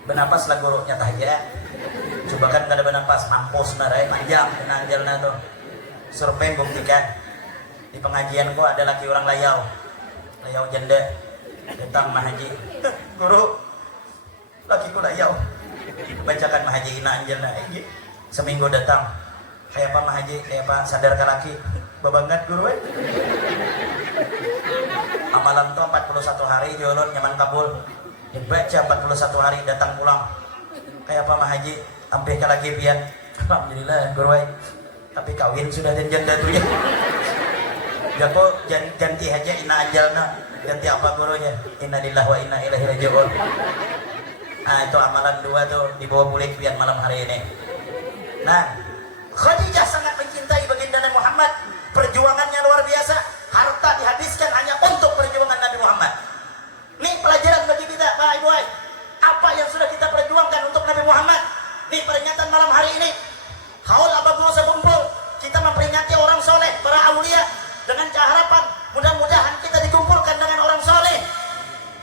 Bernapas lah gurunya tahja. Coba kan kada bernapas, mampus narai panjang kena anjalna tuh. Survei buktikan di pengajianku ada laki orang layau janda datang mahaji guru lakiku layau bacakan mahaji ina anjalna seminggu datang kayak apa mahaji kayak apa sadar ke laki babangat guru amalan tuh 41 hari jolon nyaman kabul dibaca 41 hari datang pulang kayak apa mah haji sampai ke lagi pian alhamdulillah guru tapi kawin sudah dan janda tuh ya jako janti aja inna ajalna ganti apa gurunya inna lillahi wa inna ilaihi raji'un. Nah itu amalan 2 tuh dibawa pulang pian malam hari ini. Nah Khadijah sangat mencintai baginda Nabi Muhammad, perjuangannya luar biasa, harta dihabiskan hanya untuk perjuangan Nabi Muhammad. Ini pelajaran bagi kita, Pak Ibu. Apa yang sudah kita perjuangkan untuk Nabi Muhammad? Di peringatan malam hari ini, haul abad kumpul, kita memperingati orang soleh, para aulia, dengan harapan mudah-mudahan kita dikumpulkan dengan orang soleh.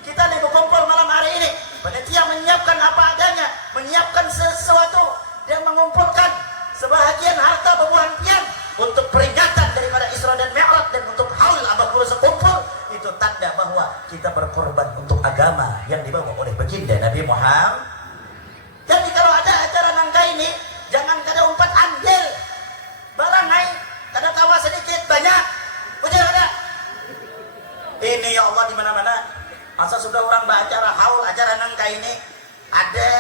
Kita nih berkumpul malam hari ini, panitia menyiapkan apa adanya, menyiapkan sesuatu yang mengumpulkan sebahagian harta bebuhan pian untuk peringatan daripada Isra dan Mi'raj dan untuk haul abad kumpul. Itu tanda bahwa kita berkorban untuk agama yang dibawa oleh baginda Nabi Muhammad. Jadi kalau ada acara nangka ini, jangan kada umpat andil barangai, kada kawa sedikit banyak. Ujar ada. Ini ya Allah di mana-mana. Masa sudah orang beracara haul acara nangka ini ada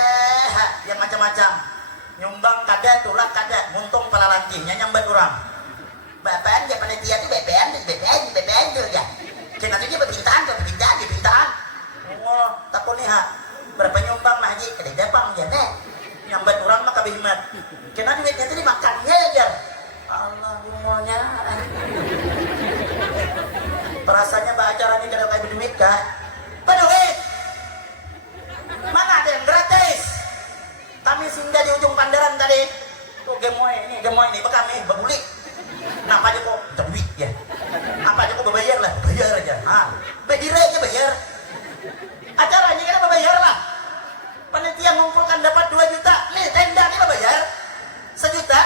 yang macam-macam. Nyumbang kada, tulak kada, muntung pala lantingnya nyambat orang. Bapak ya panitia itu BPN juga. Kena itu dia berpintaan. Oh, takut nih ha. Berapa nyumbang mah haji? Kada dapang ya nek. Nyambat orang mah kabehmat. Kena duitnya itu dimakannya aja. Allah gumonya. Perasaannya bah acara ini kada kayak berduit kah? Berduit. Mana ada yang gratis? Kami singgah di ujung pandaran tadi. Tuh gemoy ini bekami babuli. Nah, apa aja kok duit ya? Apa aja kok bayar lah, bayar aja. Ah, bedire aja bayar. Acaranya kan bayar lah. Panitia mengumpulkan dapat 2 juta. Nih tenda kita bayar 1 juta.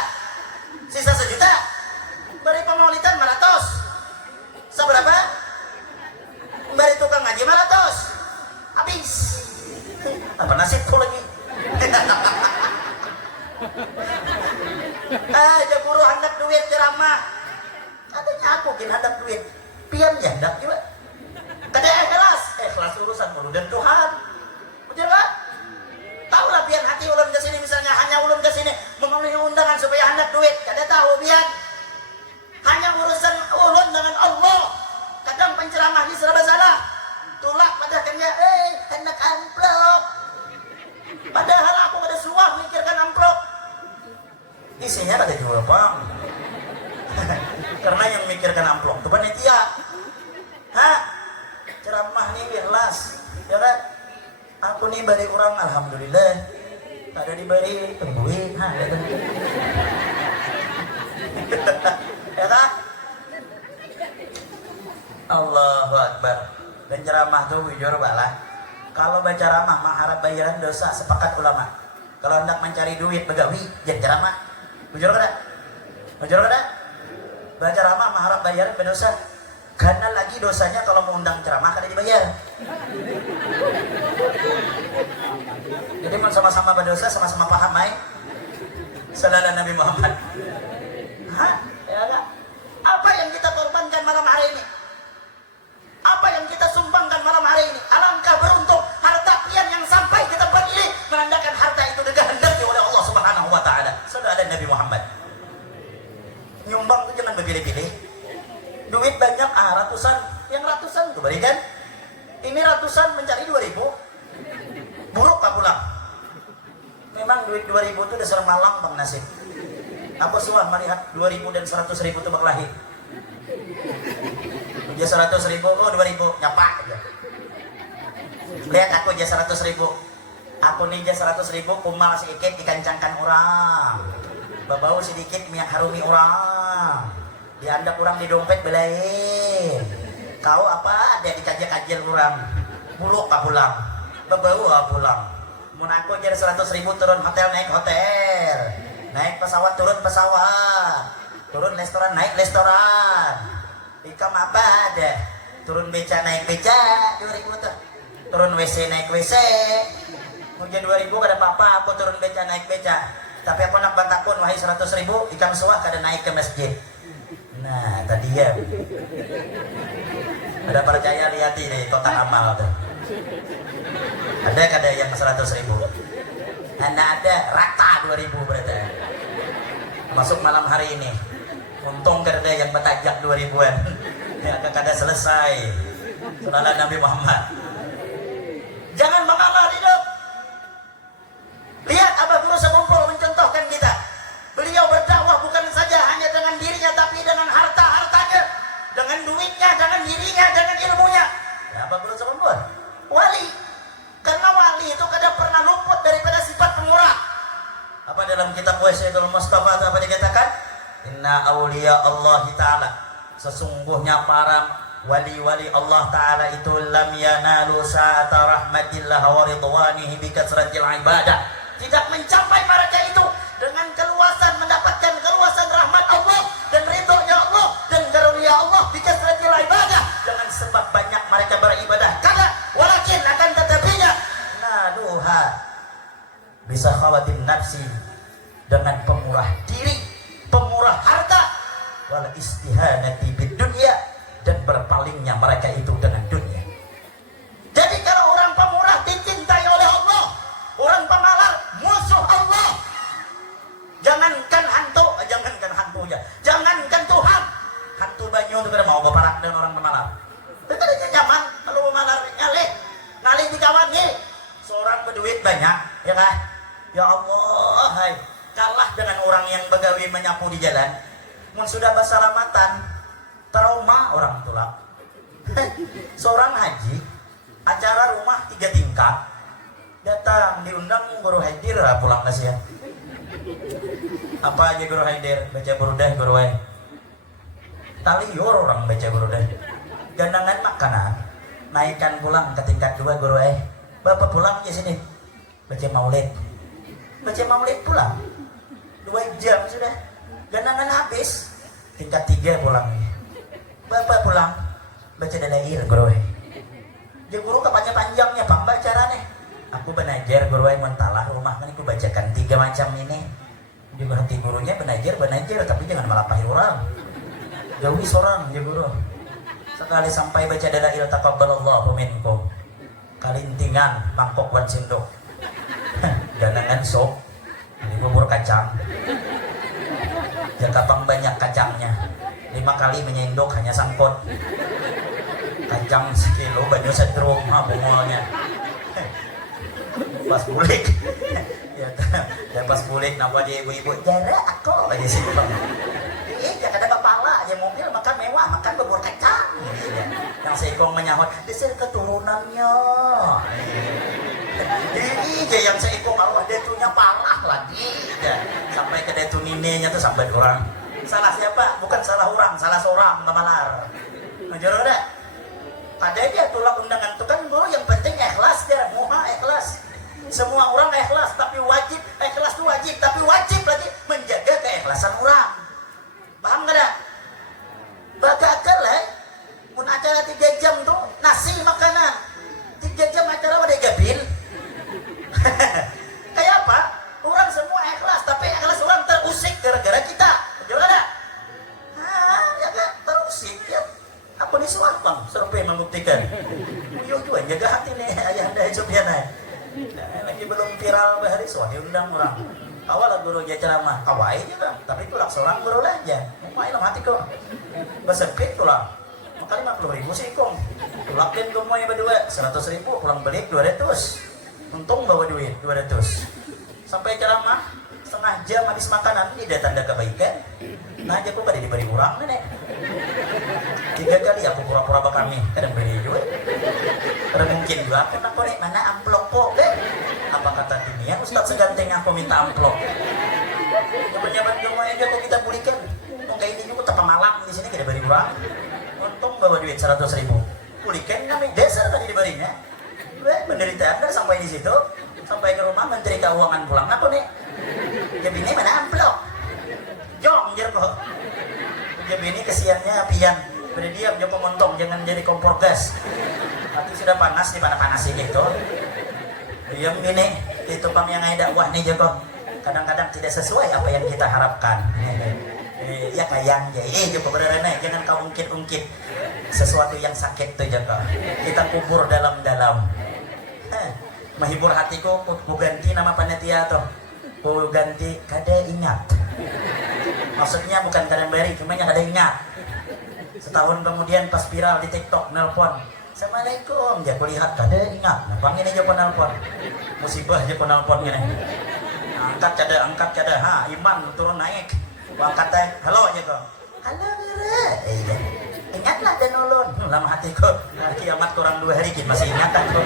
Sisa 1 juta. Beri pemaulidan 500. Seberapa? Beri tukang ngaji 500. Habis. Apa nasib tuh lagi? Aja guru hendak duit ceramah. Katanya aku kin hendak duit. Pian ya hendak juga. Kada ikhlas urusan mulu dan Tuhan. Betul kan? Tahu lah pian hati ulun ke sini misalnya hanya ulun ke sini memenuhi undangan supaya hendak duit. Kada tahu pian. Hanya urusan ulun dengan Allah. Kadang penceramah di serba salah. Tulak pada kenya hendak amplop. Padahal aku kada suah mikirkan amplop. Isinya kada jual pang. Karena yang mikirkan amplop itu panitia. Hah? Ceramah nih ikhlas. Ya kan? Aku nih bari orang alhamdulillah. Kada diberi duit. Hah, ya kan? Ya kan? Allahu Akbar. Dan ceramah tuh jujur balah. Kalau baca ceramah mengharap bayaran dosa sepakat ulama. Kalau hendak mencari duit begawi, jangan ceramah. Bujur kada? Bujur kada? Baca ceramah mengharap bayaran berdosa. Karena lagi dosanya kalau mau undang ceramah kada dibayar. Jadi mau sama-sama berdosa, sama-sama paham ay. Sallallahu Nabi Muhammad. Hah? Ya enggak? Apa yang kita korbankan malam hari ini? Apa yang kita sumbangkan malam hari ini? Alangkah beruntung harta pian yang sampai ke tempat ini menandakan harta itu dikehendaki oleh Allah Subhanahu wa taala. Sudah ada Nabi Muhammad. Nyumbang itu jangan berpilih-pilih. Duit banyak ratusan, yang ratusan tuh berikan. Ini ratusan mencari 2.000. Buruk pak pulang. Memang duit 2.000 itu dasar malang bang nasib. Aku suah melihat 2.000 dan 100.000 itu berkelahi. Dia 100.000, oh 2.000, nyapak aja. Lihat aku aja 100.000. Aku nih aja 100.000, kumal sedikit dikancangkan orang. Babau sedikit minyak harumi orang. Diandap orang di dompet belain. Kau apa ada dikajak-kajal orang. Buluk pak pulang. Babau pulang. Mun aku aja 100.000 turun hotel naik hotel. Naik pesawat turun pesawat. Turun restoran naik restoran. Ikam apa ada? Turun beca naik beca 2.000 tuh. Turun WC naik WC. Mungkin 2.000 kada apa-apa, aku turun beca naik beca. Tapi aku nak batakun wahai 100.000 ikam suah kada naik ke masjid. Nah, tadi ya. Ada percaya lihat ini kotak amal tuh. Ada yang 100.000. Ada rata 2.000 berarti. Masuk malam hari ini. Untung ada yang betajak 2.000-an. Ya kada selesai. Saudara Nabi Muhammad. Jangan mengamal hidup. Lihat Abah Guru Semumpul mencontohkan kita. Beliau berdakwah bukan saja hanya dengan dirinya, tapi dengan harta-hartanya, dengan duitnya, dengan dirinya, dengan ilmunya. Ya, Abah Guru Semumpul wali. Karena wali itu kadang pernah luput daripada sifat pemurah. Apa dalam kitab Wasiatul Mustafa apa dikatakan? Inna awliya Allah Ta'ala, sesungguhnya para wali-wali Allah Ta'ala itu lam yanalu sa'ata rahmatillah wa ridwanihi bi kasratil ibadah. Tidak mencapai mereka itu dengan keluasan, mendapatkan keluasan rahmat Allah dan ridhonya Allah dan karunia Allah bi kasratil ibadah, dengan sebab banyak mereka beribadah. Kada walakin akan tetapinya naluha bisa khawatir nafsi, dengan pemurah diri, pemurah harta, wal istihanati bid dunya, dan berpalingnya mereka itu dengan dunia. Jadi kalau orang pemurah dicintai oleh Allah, orang pemalar musuh Allah. Jangankan hantunya, jangankan Tuhan, hantu banyu itu kada mau baparak dengan orang pemalar. Itu ada nyaman kalau pemalar ngalih di kawan ni, seorang berduit banyak, ya kan? Ya Allah, hai, kalah dengan orang yang begawi menyapu di jalan. Mun sudah bersalamatan, trauma orang tulak. Seorang haji, acara rumah 3 tingkat, datang diundang guru hadir pulang kasihan. Apa aja guru hadir? Baca burudah guru wae. Taliur orang baca burudah. Gandangan makanan, naikkan pulang ke tingkat 2 guru wae. Bapak pulang ke sini, baca maulid. Baca maulid pulang 2 jam sudah, gandangan habis. Tingkat 3 pulang. Bapak pulang baca dalail guru. Dia guru kapannya panjangnya bang bacara nih. Aku benajar guru mentalah rumah kan aku bacakan 3 macam ini. Juga hati gurunya benajar tapi jangan malapahi orang. Jauhi seorang ya guru. Sekali sampai baca dalail taqabbalallahu minkum, kalintingan mangkok wan sendok. Gandangan sop, ini bubur kacang. Jaka bang banyak kacangnya, 5 kali menyendok hanya sangkut. Kacang sekilo banyak setrum bungolnya. Pas bulik, ya pas bulik nampak dia ibu-ibu jarak aku aja sih bang. Jangan ada kepala aja mobil makan mewah, makan bubur kacang. Yang seikong menyahut, desir keturunannya. Iya yang seikong kalau ada tunya parah lagi. Sampai ke detu ninenya tuh sampai orang. Salah siapa? Bukan salah orang, salah seorang kamalar. Menjauh ada. Pada dia tulak undangan itu kan guru yang penting ikhlas dia, muha ikhlas. Semua orang ikhlas, tapi wajib ikhlas itu wajib, tapi wajib lagi menjaga keikhlasan orang. Paham gak ada? Bagakal mun acara 3 jam tuh nasi makanan 3 jam acara pada gabil. Kayak apa? Orang semua ikhlas, tapi ikhlas orang terusik gara-gara kita. Betul ada? Ya kan? Terusik ya. Apa nih suapang? Serupai membuktikan. Yo juga jaga hati nih ayah anda Sofian. Lagi belum viral bahari soal diundang orang. Awal guru dia ceramah, awai juga, tapi tulang seorang guru aja. Main lah hati kok. Besepit tulang. Makanya 50.000 sih kong. Tulakin kau mau berdua 100.000 pulang balik 200. Untung bawa duit 200. Sampai ceramah setengah jam habis makanan ini ada tanda kebaikan. Nah aja aku pada diberi orang nenek. 3 kali aku pura-pura bakami, kadang beri juga. Kadang mungkin juga aku nak korek mana amplop po, apa kata dunia Ustadz seganteng aku minta amplop. Jaman-jaman gemuk aja kok kita bulikan. Nggak kayak ini juga tapa malam di sini kada beri orang. Untung bawa duit 100.000. Bulikan kami dasar tadi diberinya. Menderita anda sampai di situ, sampai ke rumah menteri keuangan pulang aku nih. Jadi ini mana amplop? Jong kok. Jadi ini kesiannya pian. Berdiam Joko Montong, jangan jadi kompor gas. Hati sudah panas di panas-panasin gitu. Diam gini, itu pam yang ada dakwah nih Joko. Kadang-kadang tidak sesuai apa yang kita harapkan. Ya kayang ya, coba beneran jangan kau ungkit-ungkit sesuatu yang sakit tuh Joko. Kita kubur dalam-dalam. Menghibur hatiku, ku ganti nama panitia tuh. Ku ganti kade ingat. Maksudnya bukan kade beri, cuma yang kade ingat. Setahun kemudian pas viral di TikTok nelpon. Assalamualaikum, ya aku lihat kade ingat. Nah, bang ini Joko nelpon. Musibah Joko nelpon gini. Angkat kada, ha iman turun naik. Angkat teh, halo Joko. Halo Mira. Ingatlah dan ulun. Lama hatiku, kiamat kurang 2 hari masih ingat aku.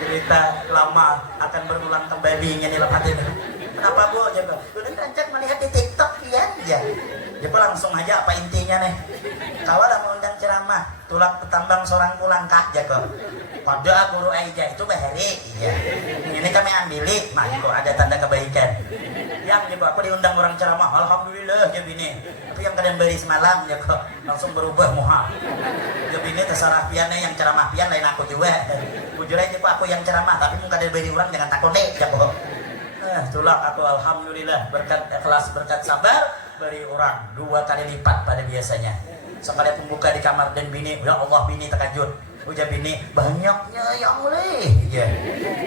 Cerita lama akan berulang kembali nyanyi hati. Kenapa Bu Joko? Udah rancak melihat di TikTok ya. Joko langsung aja apa intinya nih? Kawalah mengundang ceramah, tulak petambang seorang pulang kah Joko. Pada guru aja itu bahari, iya. Ini kami ambili, mah Joko ada tanda kebaikan. Yang Joko aku diundang orang ceramah, alhamdulillah ya bini. Tapi yang kadang beri semalam Joko langsung berubah muha. Ya bini terserah piannya yang ceramah pian lain aku juga. Bujurnya Joko aku yang ceramah, tapi muka dari beri orang jangan takut deh Joko. Tulak aku alhamdulillah berkat ikhlas berkat sabar beri orang 2 kali lipat pada biasanya. Sekali pembuka di kamar dan bini, ya Allah bini terkejut. Ujar bini, banyaknya yang mulai. Iya.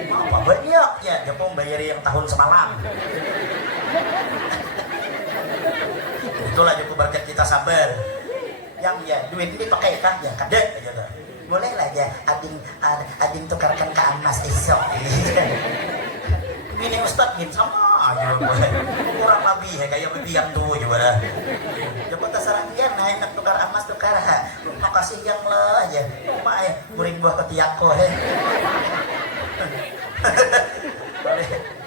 Apa banyak ya? Joko bayari yang tahun semalam. Itulah Joko berkat kita sabar. Yang ya duit ini pakai kan ya kadek aja tuh. Boleh lah ya ading tukarkan ke emas esok. Bini Ustadz gin sama aja kurang lebih ya kayak bibian tuh juga. Joko terserah dia naik tukar emas tukar makasih yang lah aja cuma muring buah ketiako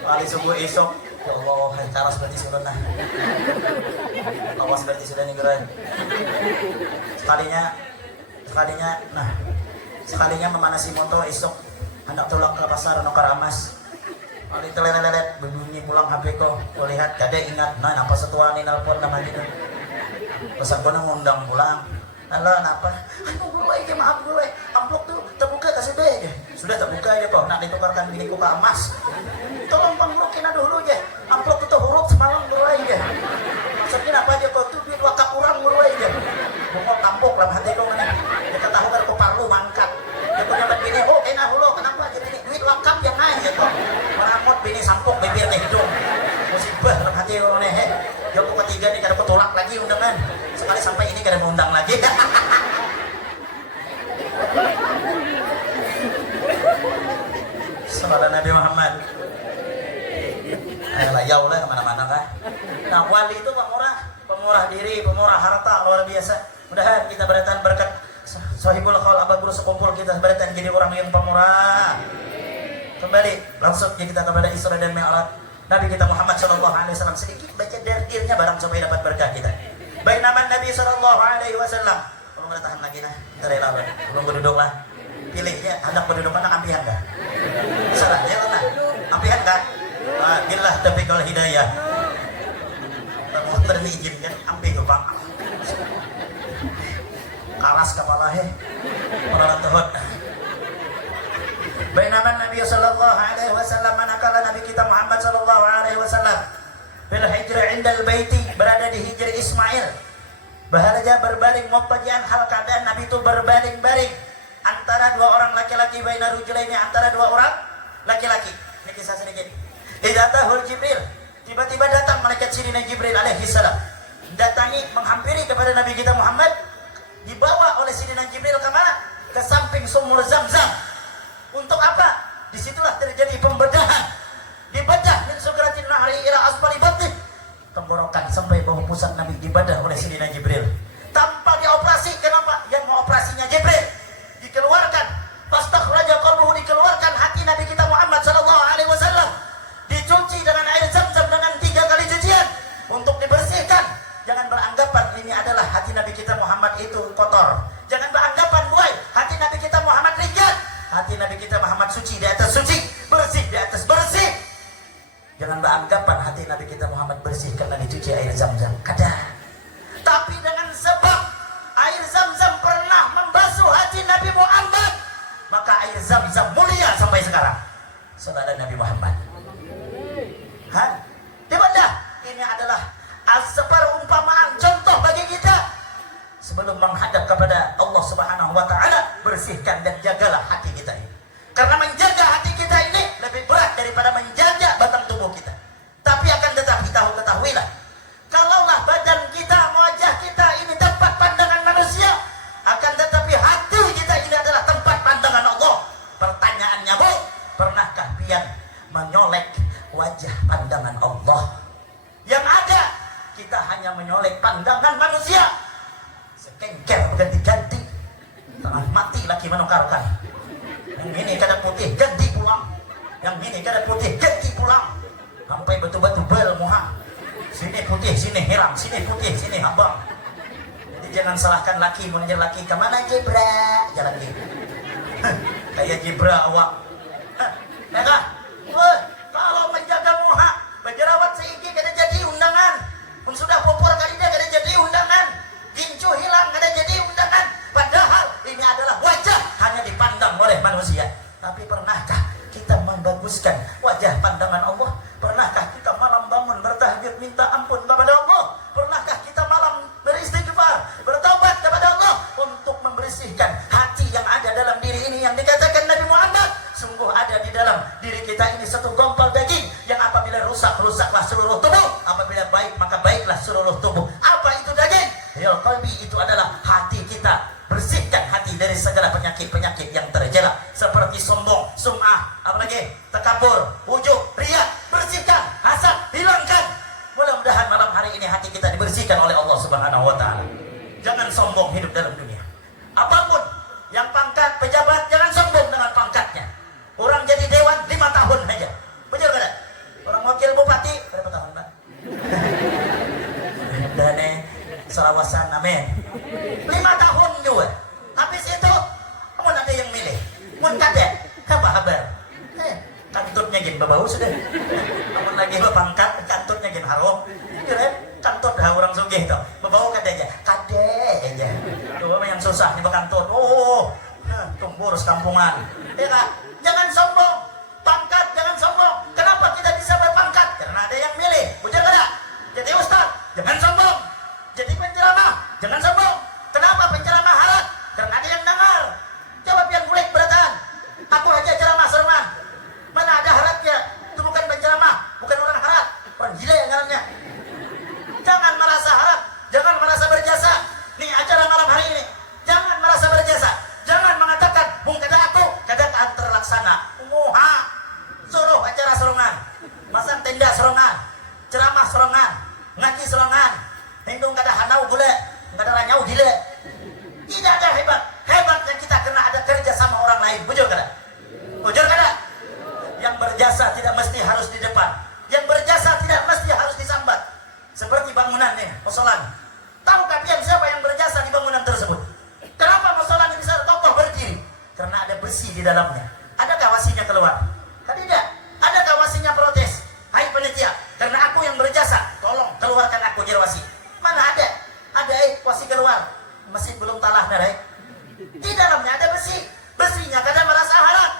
kali subuh esok ya Allah caras berarti sudah nah awas berarti sudah nih geran sekalinya memanasi motor esok hendak tolak ke pasar nukar emas. Kali telelet berbunyi pulang HP ko, ko lihat kada ingat, nah apa setua ni nelpon nama gitu. Pesan ko nang undang pulang. Halo, apa? Aduh guru aja maaf guru, amplop tuh terbuka tak sudah aja. Sudah terbuka ya kok, nak ditukarkan bini ko ke emas. Tolong panggurukin dulu aja. Amplop itu huruf semalam guru aja. Maksudnya apa aja kok tuh duit wakaf kurang guru aja. Bungok tampuk lah hati ko mana. Ya ketahu kan ko parlu mangkat. Ya ko nyabat bini, oh kena hulu kenapa aja bini duit wakaf yang aja kok. Meramot bini sampuk bibir teh hidung. Musibah dalam hati ko nih. Joko ketiga nih kada ketolak lagi undangan. Sekali sampai ini kada mengundang lagi. Salam Nabi Muhammad. Ayolah yaulah kemana-mana kah. Nah wali itu pemurah diri, pemurah harta luar biasa. Mudahan kita beratan berkat Sohibul Qaul Abad Guru sekumpul kita beratan jadi orang yang pemurah. Kembali langsung kita kepada Isra dan Mi'raj Nabi kita Muhammad SAW. Sedikit baca dardirnya barang supaya dapat berkah kita. Baik nama Nabi SAW. Belum ada tahan lagi nah. Terela belum berduduk lah. Pilihnya hendak berduduk mana ampihan kah? Salah ya mana? Ampihan kah? Billah taufiqul hidayah. Muter diizinkan ampi tuh Bang. Karas kepala orang tuhut. Baik nama Nabi SAW manakala Nabi kita Muhammad SAW bil hijrah indal baiti berada di hijri Ismail baharaja berbaring muttajian hal keadaan Nabi itu berbaring-baring antara 2 orang laki-laki baina rujulaini antara 2 orang laki-laki. Ini kisah sedikit. Idatahul Jibril tiba-tiba datang malaikat sirine Jibril alaihi salam datangi menghampiri kepada Nabi kita Muhammad dibawa oleh sirine Jibril ke mana? Ke samping sumur Zam-Zam. Untuk apa? Disitulah terjadi pembedahan. Dibedah min sukratin nahri ila asfali batnih. Tenggorokan sampai bawah pusat Nabi dibedah oleh Sidina Jibril. Tanpa dioperasi. Kenapa? Yang mengoperasinya Jibril. Dikeluarkan. Fastakhraja qalbuhu dikeluarkan hati Nabi kita Muhammad SAW. Dicuci dengan air Zam-Zam dengan 3 kali cucian untuk dibersihkan. Jangan beranggapan ini adalah hati Nabi kita Muhammad itu kotor. Jangan beranggapan boy hati Nabi kita Muhammad ringan. Hati Nabi kita Muhammad suci di atas suci, bersih di atas bersih. Jangan beranggapan hati Nabi kita Muhammad bersih karena dicuci air Zam-Zam. Kada. Tapi dengan sebab air Zam-Zam pernah membasuh hati Nabi Muhammad, maka air Zam-Zam mulia sampai sekarang. Saudara Nabi Muhammad. Dibedah. Ini adalah seperumpamaan sebelum menghadap kepada Allah Subhanahu wa taala, bersihkan dan jagalah hati kita ini. Karena menjaga hati kita ini lebih berat daripada menjaga batang tubuh kita. Tapi akan tetapi ketahuilah, kalaulah badan kita, wajah kita ini tempat pandangan manusia, akan tetapi hati kita ini adalah tempat pandangan Allah. Pertanyaannya, Bu, pernahkah pian menyolek wajah pandangan Allah? Yang ada, kita hanya menyolek pandangan manusia. Sekengker berganti-ganti, tengah mati lagi menukarkan. Yang ini kada putih, ganti pulang. Yang ini kada putih, ganti pulang. Sampai betul-betul bel muha. Sini putih, sini hiram, sini putih, sini abang. Jadi jangan salahkan laki, mengejar laki. Kemana Jebra? Jalan gitu. Kayak Jebra awak. Ya kah? Wah, kalau menjaga muha, berjerawat seigi kada jadi undangan. Pun sudah popor kali dia kada jadi undangan. Gincu hilang kada jadi undangan. Padahal ini adalah wajah hanya dipandang oleh manusia. Tapi pernahkah kita membaguskan wajah pandangan Allah? Pernahkah kita malam bangun bertahajud minta ampun kepada Allah? Pernahkah kita malam beristighfar, bertaubat kepada Allah untuk membersihkan hati yang ada dalam diri ini yang dikatakan Nabi Muhammad? Sungguh ada di dalam diri kita ini satu gompal daging yang apabila rusak, rusaklah seluruh tubuh. Apabila baik, maka baiklah seluruh tubuh. Apa itu daging? Real qalbi itu adalah hati kita. Bersihkan hati dari segala penyakit-penyakit yang terjela seperti sombong, sum'ah, apalagi takabur, ujub, riya. Bersihkan, hasad, hilangkan. Mudah-mudahan malam hari ini hati kita dibersihkan oleh Allah Subhanahu wa taala. Jangan sombong hidup dalam dunia. Apapun yang pangkat pejabat, jangan sombong dengan pangkatnya. Orang jadi dewan 5 tahun saja. Betul kan? Orang wakil bupati berapa tahun, Pak? Dane Sarawasan, amin. 5 tahun juga. Habis itu, mau ada yang milih. Mau kadek, apa kabar? Kantutnya gini bau sudah. Namun lagi pangkat, kantutnya gini harum. Kira kantut dah orang sugih itu. Bau kadek aja. Coba yang susah nih berkantut. Oh, tumbuh kampungan. Ya kak, jangan sombong. Pangkat jangan sombong. Kenapa kita bisa berpangkat? Karena ada yang milih. Ujar kada? Jadi ustaz, jangan sombong. Jadi penceramah, jangan sombong. Kenapa penceramah halat? Karena ada yang dengar. Jawab yang kulit beratan. Aku aja ceramah serman. Mana ada halatnya? Itu bukan penceramah, bukan orang halat. Orang gila yang ngarannya. Jangan merasa halat, jangan merasa berjasa. Nih acara malam hari ini, jangan merasa berjasa. Jangan mengatakan, bung kada aku, kada terlaksana. Muha, suruh acara serongan, masang tenda serongan, ceramah serongan, ngaji serongan. Hindung kada hanau gule, kada ranyau gile. Tidak ada hebat. Hebatnya kita kena ada kerja sama orang lain. Bujur kada? Bujur kada? Yang berjasa tidak mesti harus di depan. Yang berjasa tidak mesti harus disambat. Seperti bangunan nih, musolan. Tahukah pian siapa yang berjasa di bangunan tersebut? Kenapa musola ini bisa kokoh berdiri? Karena ada besi di dalamnya. Adakah wasinya keluar? Tidak. Adakah wasinya protes? Hai panitia, karena aku yang berjasa, tolong keluarkan aku jadi wasi. Mana ada? Ada wasi keluar. Masih belum talah narai. Di dalamnya ada besi. Besinya kadang merasa haram.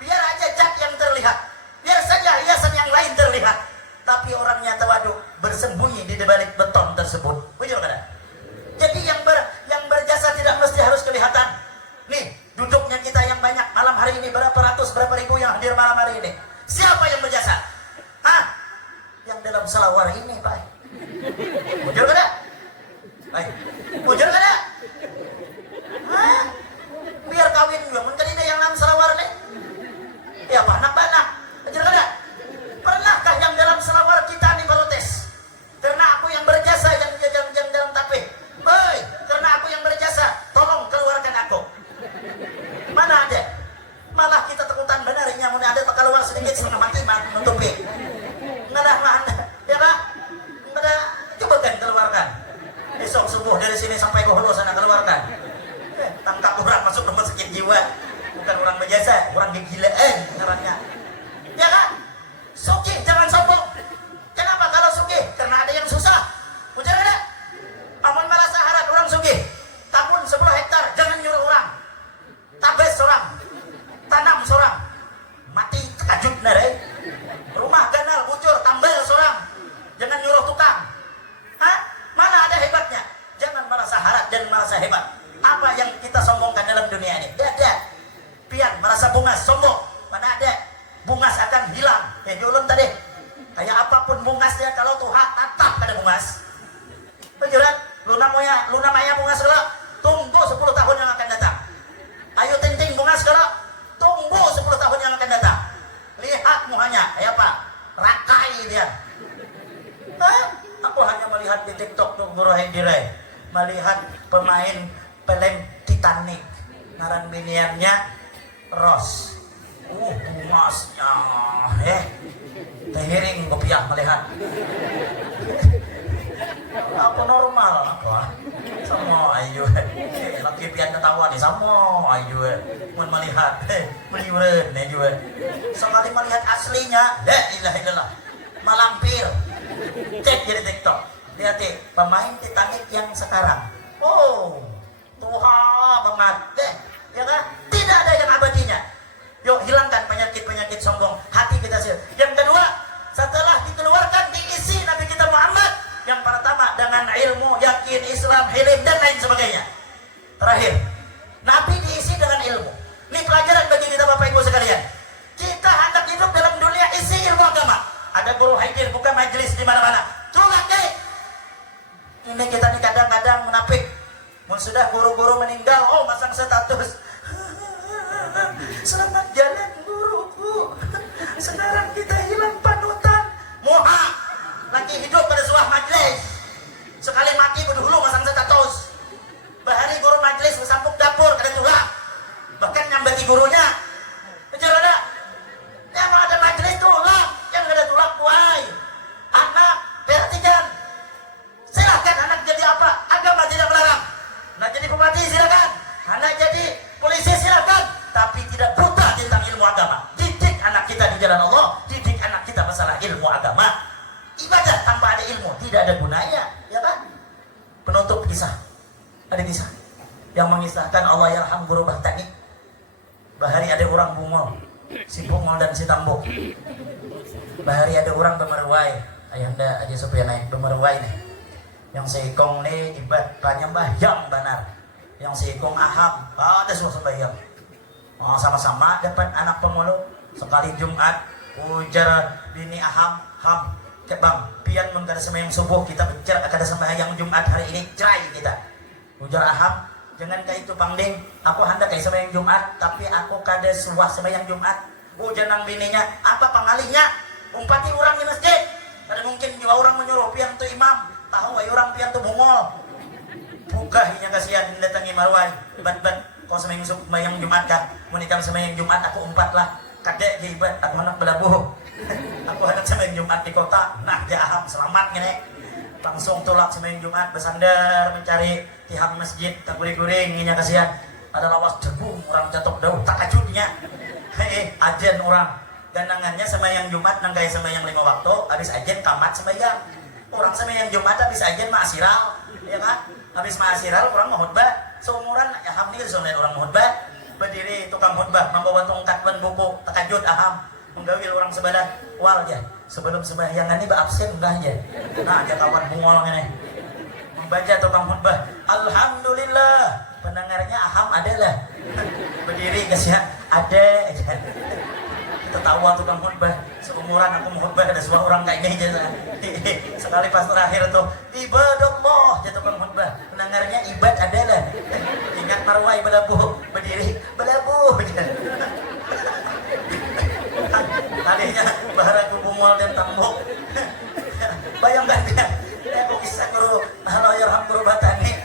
Biar aja cat yang terlihat. Biar saja hiasan yang lain terlihat. Tapi orangnya tawadu bersembunyi di balik beton tersebut. Bujur kada? Jadi yang berjasa tidak mesti harus kelihatan. Nih, duduknya kita yang banyak malam hari ini berapa ratus, berapa ribu yang hadir malam hari ini. Siapa yang berjasa? Hah? Yang dalam salawar ini, Pak. Bujur kada? Baik. Bujur kada? Hah? Biar kawin juga. Mungkin ini yang dalam salawar nih. Ya, banak-banak. Bujur kada? Pernahkah yang dalam salawar kita nih protes? Karena aku yang berjasa yang dalam tapih. Hei, karena aku yang berjasa, tolong keluarkan aku. Mana ada? Malah kita takutan benar ini yang ada tak keluar sedikit setengah mati menutupi. Nggak ada mana, ya kak? Nggak ada, coba kan keluarkan. Besok subuh dari sini sampai ke Hulu sana keluarkan. Tangkap orang masuk rumah sakit jiwa. Bukan orang berjasa, orang kegilaan namanya. Ya kak? Suki, jangan sombong. Kenapa kalau suki? Karena ada yang susah. Ujar ada? Amun merasa harap orang suki. Tabun 10 hektar, jangan nyuruh orang. Tabes seorang, tanam seorang. Mati terkajut narai. Rumah ganal, bujur, tambal seorang. Jangan nyuruh tukang. Hah? Mana ada hebatnya? Jangan merasa harap dan merasa merasa hebat. Apa yang kita sombongkan dalam dunia ini? Tidak ada. Pian merasa bungas, sombong. Mana ada? Bungas akan hilang. Ya julun tadi. Kayak apapun bungasnya, kalau Tuhan tatap pada bungas. Betul kan? Luna maya bungas kalau tunggu 10 tahun yang akan datang. Ayo tinting bungas kalau tunggu 10 tahun yang akan datang. Lihat muhanya, kayak apa? Rakai dia. Aku hanya melihat di TikTok tuh Guru Hendirai, melihat pemain film Titanic, ngaran biniannya Rose. Bungasnya, tehiring kopiah melihat. Aku normal apa? Sama ayu. Laki pian ketawa nih sama ayu. Mun melihat, meliureun ayu. Sekali melihat aslinya, la ilaha illallah. Malampir. Cek di TikTok. Lihat pemain Titanic yang sekarang. Oh, Tuhan banget deh. Ya kan? Tidak ada yang abadinya. Yuk hilangkan penyakit-penyakit sombong hati kita sih. Yang kedua, setelah dikeluarkan diisi Nabi kita Muhammad. Yang pertama dengan ilmu, yakin, Islam, hilim dan lain sebagainya. Terakhir, Nabi diisi dengan ilmu. Ini pelajaran bagi kita Bapak Ibu sekalian. Kita hendak hidup dalam dunia isi ilmu agama. Ada guru hadir buka majelis di mana-mana. Tulak deh. Ini kita nih kadang-kadang munafik. Mun sudah guru-guru meninggal, oh masang status. Selamat jalan guruku. Sekarang kita hilang panutan. Moha. Lagi hidup pada sebuah majelis. Sekali mati berdulu masang status. Bahari guru majelis bersambung dapur kada tulak. Bahkan nyambati gurunya. Kejar ada. Yang ada majelis tulak. Yang kada tulak buai. Anak perhatikan. Silahkan anak jadi apa? Agama tidak melarang. Nak jadi pemerhati silakan. Anak jadi polisi silakan. Tapi tidak buta tentang ilmu agama. Didik anak kita di jalan Allah. Didik anak kita masalah ilmu agama. Ibadah tanpa ada ilmu tidak ada gunanya, ya kan? Penutup kisah. Ada kisah yang mengisahkan Allah yarham guru Bahtani. Bahari ada orang bungol, si bungol dan si tambok. Bahari ada orang bemerwai. Ayanda aja supaya naik bemerwai nih. Yang seikong nih ibad panyembah yang benar. Yang seikong aham ada suasana bayang. Oh, sama-sama dapat anak pemulung sekali Jumat ujar bini aham ham. Bang, pian mun kada sembahyang subuh kita bicara kada sembahyang Jumat hari ini cerai kita. Ujar aham, jangan kayak itu pangding. Aku hendak kayak sembahyang Jumat, tapi aku kada suah sembahyang Jumat. Ujar nang bininya, apa pangalihnya? Umpati orang di masjid. Kada mungkin juga orang menyuruh pian tu imam. Tahu ay orang pian tu bungol. Buka hinya kasihan datangi marwai. Bat-bat, kau sembahyang Jumat kah? Mun ikam sembahyang Jumat aku umpat lah. Kadek hebat, aku hendak belabuh. Aku hendak sembahyang Jumat di kota. Nah, dia aham selamat gini. Langsung tolak sembahyang Jumat, bersandar mencari tihang masjid, tak guring-guring, nginya kasihan. Ada lawas debu, orang jatuh daun, tak kajutnya. Ajen orang. Ganangannya sembahyang Jumat, nang gaya sembahyang 5 waktu, habis ajen kamat sembahyang. Orang sembahyang Jumat, habis ajen ma'asiral, ya kan? Habis ma'asiral, orang mau khutbah. Seumuran, ya alhamdulillah, soalnya orang mau khutbah. Berdiri tukang khutbah, membawa tongkat dan buku, takajud aham. Menggawil orang sebelah wal aja sebelum sembahyang ini absen enggak aja. Nah aja kawan bungol ini membaca tukang khutbah alhamdulillah pendengarnya aham adalah berdiri kasihan ada aja. Tertawa tukang khutbah seumuran aku mau khutbah ada sebuah orang kayak ini aja. Sekali pas terakhir tuh ibadallah ya tukang khutbah pendengarnya ibad adalah ingat marwai belabuh berdiri belabuh. Tadinya bahara bungol dan tambok. Bayangkan dia, aku kisah guru yarham guru Bahtani.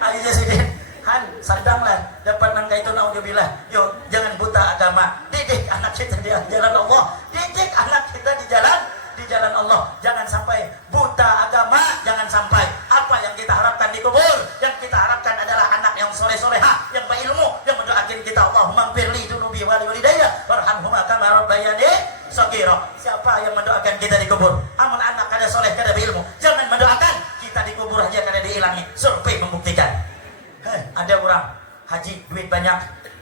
Ali Jasidin, Han sadanglah dapat nangka itu naudzubillah. Yuk jangan buta agama. Didik anak kita di jalan Allah. Didik anak kita di jalan Allah. Jangan sampai buta agama. Jangan sampai apa yang kita harapkan di kubur. Yang kita harapkan adalah anak yang soleh-solehah, yang berilmu, yang mendoakan kita Allahumma firli dunubi wali walidayya warhamhuma kama rabbayani shaghira. Siapa yang mendoakan kita di kubur? Amun anak kada soleh kada berilmu, jangan mendoakan kita di kubur aja kada dihilangi. Survei membuktikan. Ada orang haji duit banyak,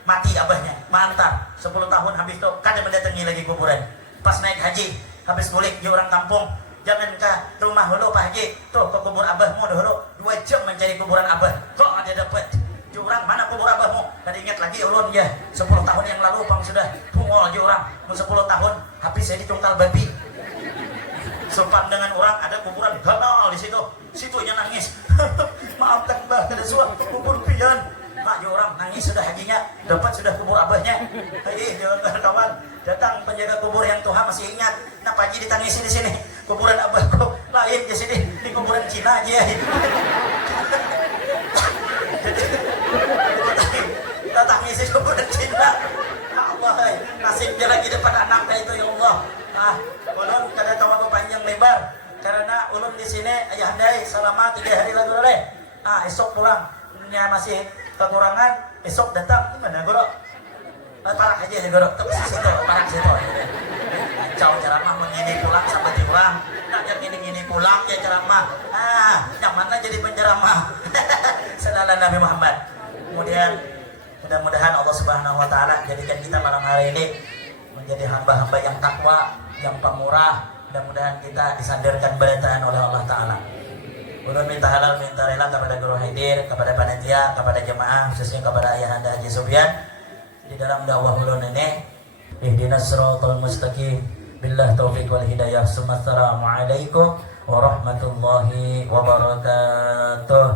mati abahnya, mantar 10 tahun habis itu kada mendatangi lagi kuburan. Pas naik haji, habis balik dia orang kampung, Jangankah rumah hulu Pak Haji, tuh ke kubur abahmu dahulu 2 jam mencari kuburan abah, kok ada dapat jurang mana kubur abahmu? Dan ingat lagi ulun ya 10 tahun yang lalu pang sudah pungol jurang 10 tahun habis saya dicungkal babi. Sopan dengan orang ada kuburan ganal di situnya nangis. Maafkan Mbah kada suap kubur pian. Mak orang nangis sudah hajinya dapat sudah kubur abahnya. Jangan kawan datang penjaga kubur yang Tuhan masih ingat. Nah pagi ditangisi di sini kuburan abahku lain di sini di kuburan Cina aja. Kita tangisi kuburan Cina. Allah nasibnya lagi depan anaknya itu ya Allah. Ulun kada tahu panjang lebar karena ulun di sini ayahandai selama 3 hari lagi boleh. Esok pulang. Ini masih kekurangan, esok datang gimana Goro? Parak aja ya Goro, terus situ, parak situ. Jauh ceramah mengini pulang sama diulang. Nak yang gini pulang ya ceramah. Yang mana jadi penceramah? Sallallahu Nabi Muhammad. Kemudian mudah-mudahan Allah Subhanahu Wa Taala jadikan kita malam hari ini menjadi hamba-hamba yang takwa, yang pemurah. Mudah-mudahan kita disandarkan beritaan oleh Allah Taala. Ulun minta halal, minta rela kepada Guru Haidir, kepada panitia, kepada jemaah, khususnya kepada Ayahanda Haji Sufyan di dalam dakwah ulun ini. Ihdinas siratal mustaqim. Billah taufiq wal hidayah. Assalamualaikum warahmatullahi wabarakatuh.